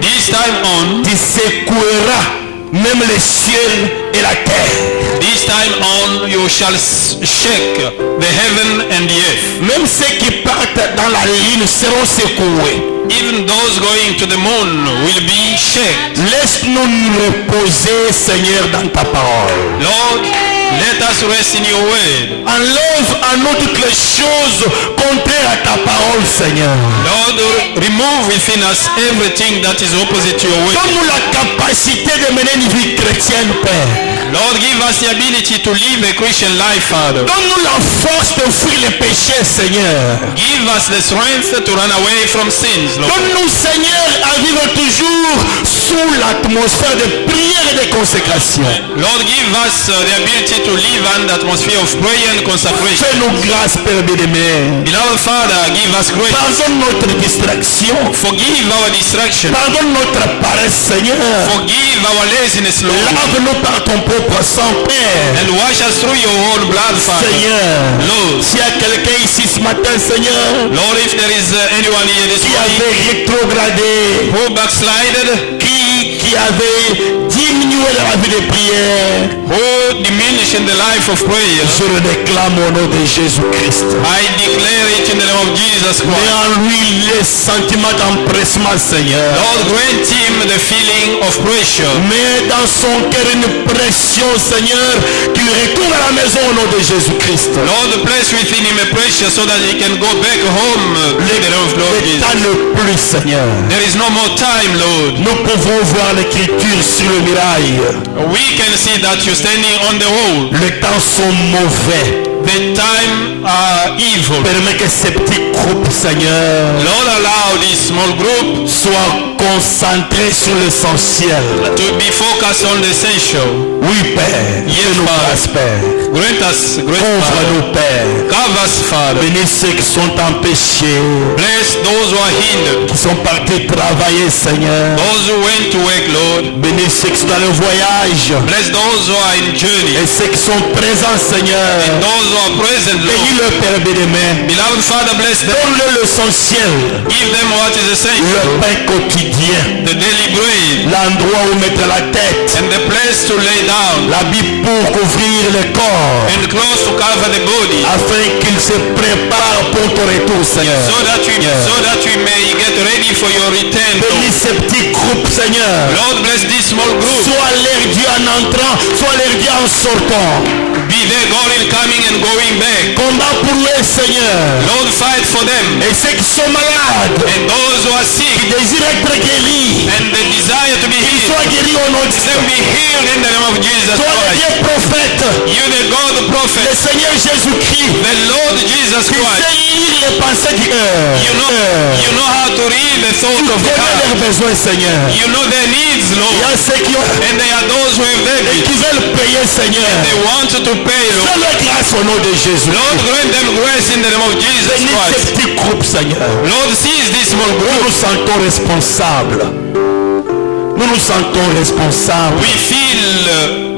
this time on, tu secoueras même les cieux et la terre. this time on, you shall shake the heaven and the earth. Même ceux qui partent dans la lune seront secoués. Even those going to the moon will be shaken. Laisse-nous nous reposer, Seigneur, dans ta parole. Lord, let us rest in your word. Enlève en nous toutes les choses contraires à ta parole, Seigneur. Lord, remove within us everything that is opposite to your word. Donne-nous la capacité de mener une vie chrétienne, Père. Lord, give us the ability to live a Christian life, Father. Donne-nous la force de fuir les péchés, Seigneur. Give us the strength to run away from sins, Lord. Donne-nous, Seigneur, à vivre toujours sous l'atmosphère de prière et de consécration. Lord, give us the ability to live in the atmosphere of prayer and consecration. Fais-nous grâce, Père bien-aimé. Beloved Father, give us grace. Pardonne notre distraction. Forgive our distraction. Pardonne notre paresse, Seigneur. Forgive our laziness, Lord. Lave-nous par ton propre sang, Père. And wash us through your own blood, Father. Seigneur, Lord, s'il y a quelqu'un ici ce matin, Seigneur, Lord, if there is anyone here this qui morning avait rétrogradé, who backslided, qui avait diminué la vie de prière, who diminished in the life of prayer, je le déclame au nom de Jésus-Christ. I declare it in the name of Jesus Mets Christ. en lui les sentiments d'empressement, Seigneur. Lord, grant him the feeling of pressure. Mets dans son cœur une pression, Seigneur, qu'il retourne à la maison au nom de Jésus-Christ. Lord, place within him a pressure so that he can go back home in the name of Lord Le Jesus. temps ne plus, Seigneur. There is no more time, Lord. Nous pouvons voir l'écriture sur le mirail. We can see that you're standing on the wall. Les temps sont mauvais. The time are evil. Permets que ces petits groupes, Seigneur, Lord, allow this small group soient concentrés sur l'essentiel. to be focused on the essential. Oui, Père. Yes, Fais-nous Father. grâce, Père. Grant us grace, Father. Couvre-nous, Père. Cover us, Father. Bénis ceux qui sont empêchés, Bless those who are hindered. qui sont partis travailler, Seigneur. Those who went to work, Lord. Bénis ceux qui sont dans le voyage. Bless those who are in journey. Et ceux qui sont présents, Seigneur. Those who are present, Lord. Bénis le Père bénémoine. Beloved Father, bless them. Donne-le l'essentiel. Give them what is essential. Le pain quotidien. The daily bread. L'endroit où mettre la tête. And the place to lay down. L'habit pour couvrir le corps. And clothes to cover the body. Afin qu'il se prépare pour ton retour, Seigneur. So that we may get ready for your return, Lord. Bénis ces petits groupes, Seigneur. Lord, bless this small group. Sois leur Dieu en entrant, sois leur Dieu en sortant. Be there going, coming and going back. Combat pour eux, Seigneur. Lord, fight for them. Et ceux qui sont malades, And those who are qui sick désirent être guéris, and they desire to be qu'ils healed, soient guéris au nom de let Jésus. them be healed in the name of Jesus Sois le Christ. Dieu prophète, You the God, the le prophet, Seigneur Jésus-Christ, the Lord Jesus qui Christ. sait lire les pensées du cœur. You know how to read the thought of the Connais heart. leurs besoins, Seigneur. You know their needs, Il y Lord. a ceux qui ont And there are those who have et debts. qui veulent payer, Seigneur. They want to pay, Lord. Fais-leur grâce au nom de Jésus. Lord, grant them grace in the name of Jesus Bénis ces Christ. petits groupes, Seigneur. Lord, seize this small Nous group. nous sentons responsables. Nous nous sentons responsables We feel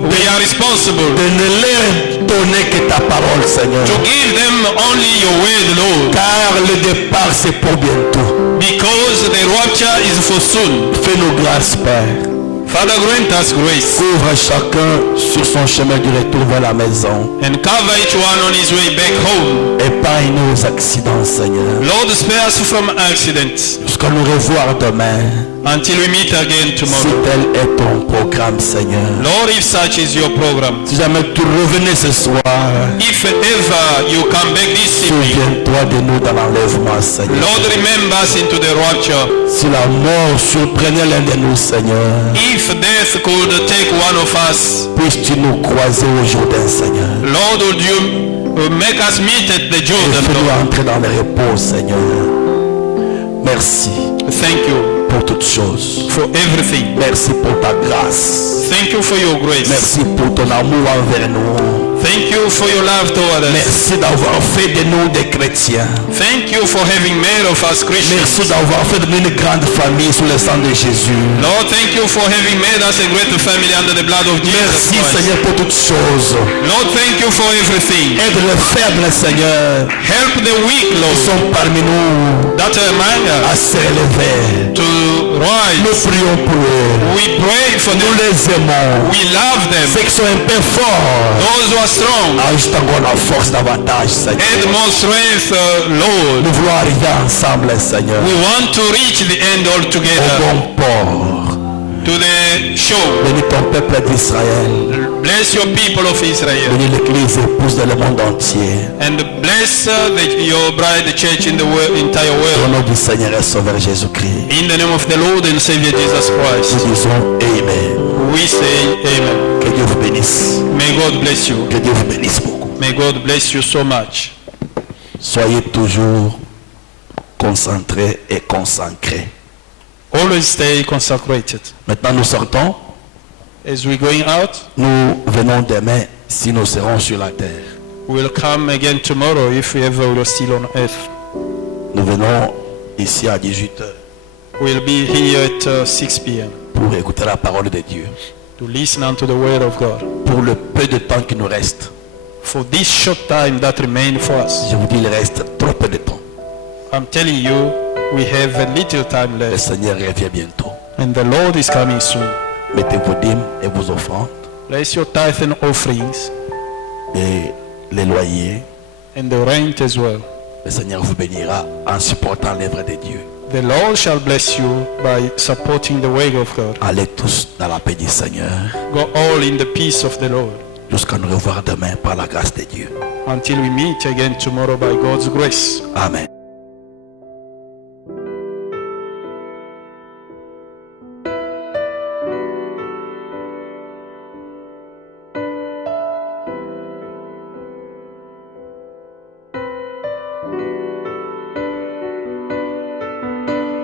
we are responsible de ne leur donner que ta parole, Seigneur. to give them only your word, Lord. Car le départ, c'est pour bientôt. Because the rapture is for soon. Fais-nous grâce, Père. Father, grant us grace Couvre chacun sur son chemin du retour vers la maison. and cover each one on his way back home. Épargne-nous aux accidents, Seigneur. Lord, spare us from accidents Jusqu'à nous revoir demain. until we meet again Si tomorrow. tel est ton programme, Seigneur. Lord, if such is your program, Si jamais tu revenais ce soir, if ever you come back this evening, souviens-toi de nous dans l'enlèvement, Seigneur. Lord, remember us into the rapture. Si la mort surprenait l'un de nous, Seigneur, If death could take one of us, puisses-tu nous croiser au Jourdain, Seigneur. Lord, would you make us meet at the Et Jordan, fais-nous Lord? entrer dans le repos, Seigneur. Merci Thank you pour toutes choses. for everything. Merci pour ta grâce. Thank you for your grace. Merci pour ton amour envers nous. Thank you for your love toward us. Merci d'avoir fait de nous des chrétiens. Thank you for having made of us Christians. Merci d'avoir fait de nous une grande famille sous le sang de Jésus. Lord, thank you for having made us a great family under the blood of Jesus Merci Christ. Seigneur pour toutes choses. Lord, thank you for everything. Aide les faibles Seigneur. Help the weak, Ils Lord, sont parmi nous that are among à us se relever. to Nous rise. prions pour eux. We pray for Nous them. les aimons. We love them. Ceux qui sont un peu forts. Those who are strong. Ajoute encore la force davantage Seigneur. Add more strength, Lord. Nous voulons arriver ensemble Seigneur. We want to reach the end all Au together, bon port. to the shore. Bénis ton peuple d'Israël. Bless your people of Israel. Bénis l'église épouse dans le monde entier. And bless your bride, the church in the entire Au world. nom du Seigneur et Sauveur Jésus-Christ. In the name of the Lord and Savior Jesus Christ, Nous disons Amen. we say amen. Que Dieu vous bénisse. May God bless you. Que Dieu vous bénisse beaucoup. May God bless you so much. Soyez toujours concentrés et consacrés. Always stay consecrated. Maintenant nous sortons. As we're going out, Nous venons demain si nous serons sur la terre. we'll come again tomorrow if we ever will still on earth. Nous venons ici à 18h We'll be here at 6 p.m. pour écouter la parole de Dieu. to listen unto the word of God. Pour le peu de temps qui nous reste. For this short time that remains for us, Je vous dis, il reste trop peu de temps. I'm telling you, we have a little time Le left, Seigneur revient bientôt. and the Lord is coming soon. Mettez vos dîmes et vos offrandes Place your tithe and offerings et les loyers. and the rent as well. Le Seigneur vous bénira en supportant l'œuvre de Dieu. The Lord shall bless you by supporting the way of God. Allez tous dans la paix du Seigneur. Go all in the peace of the Lord Jusqu'à nous revoir demain par la grâce de Dieu. until we meet again tomorrow by God's grace. Amen.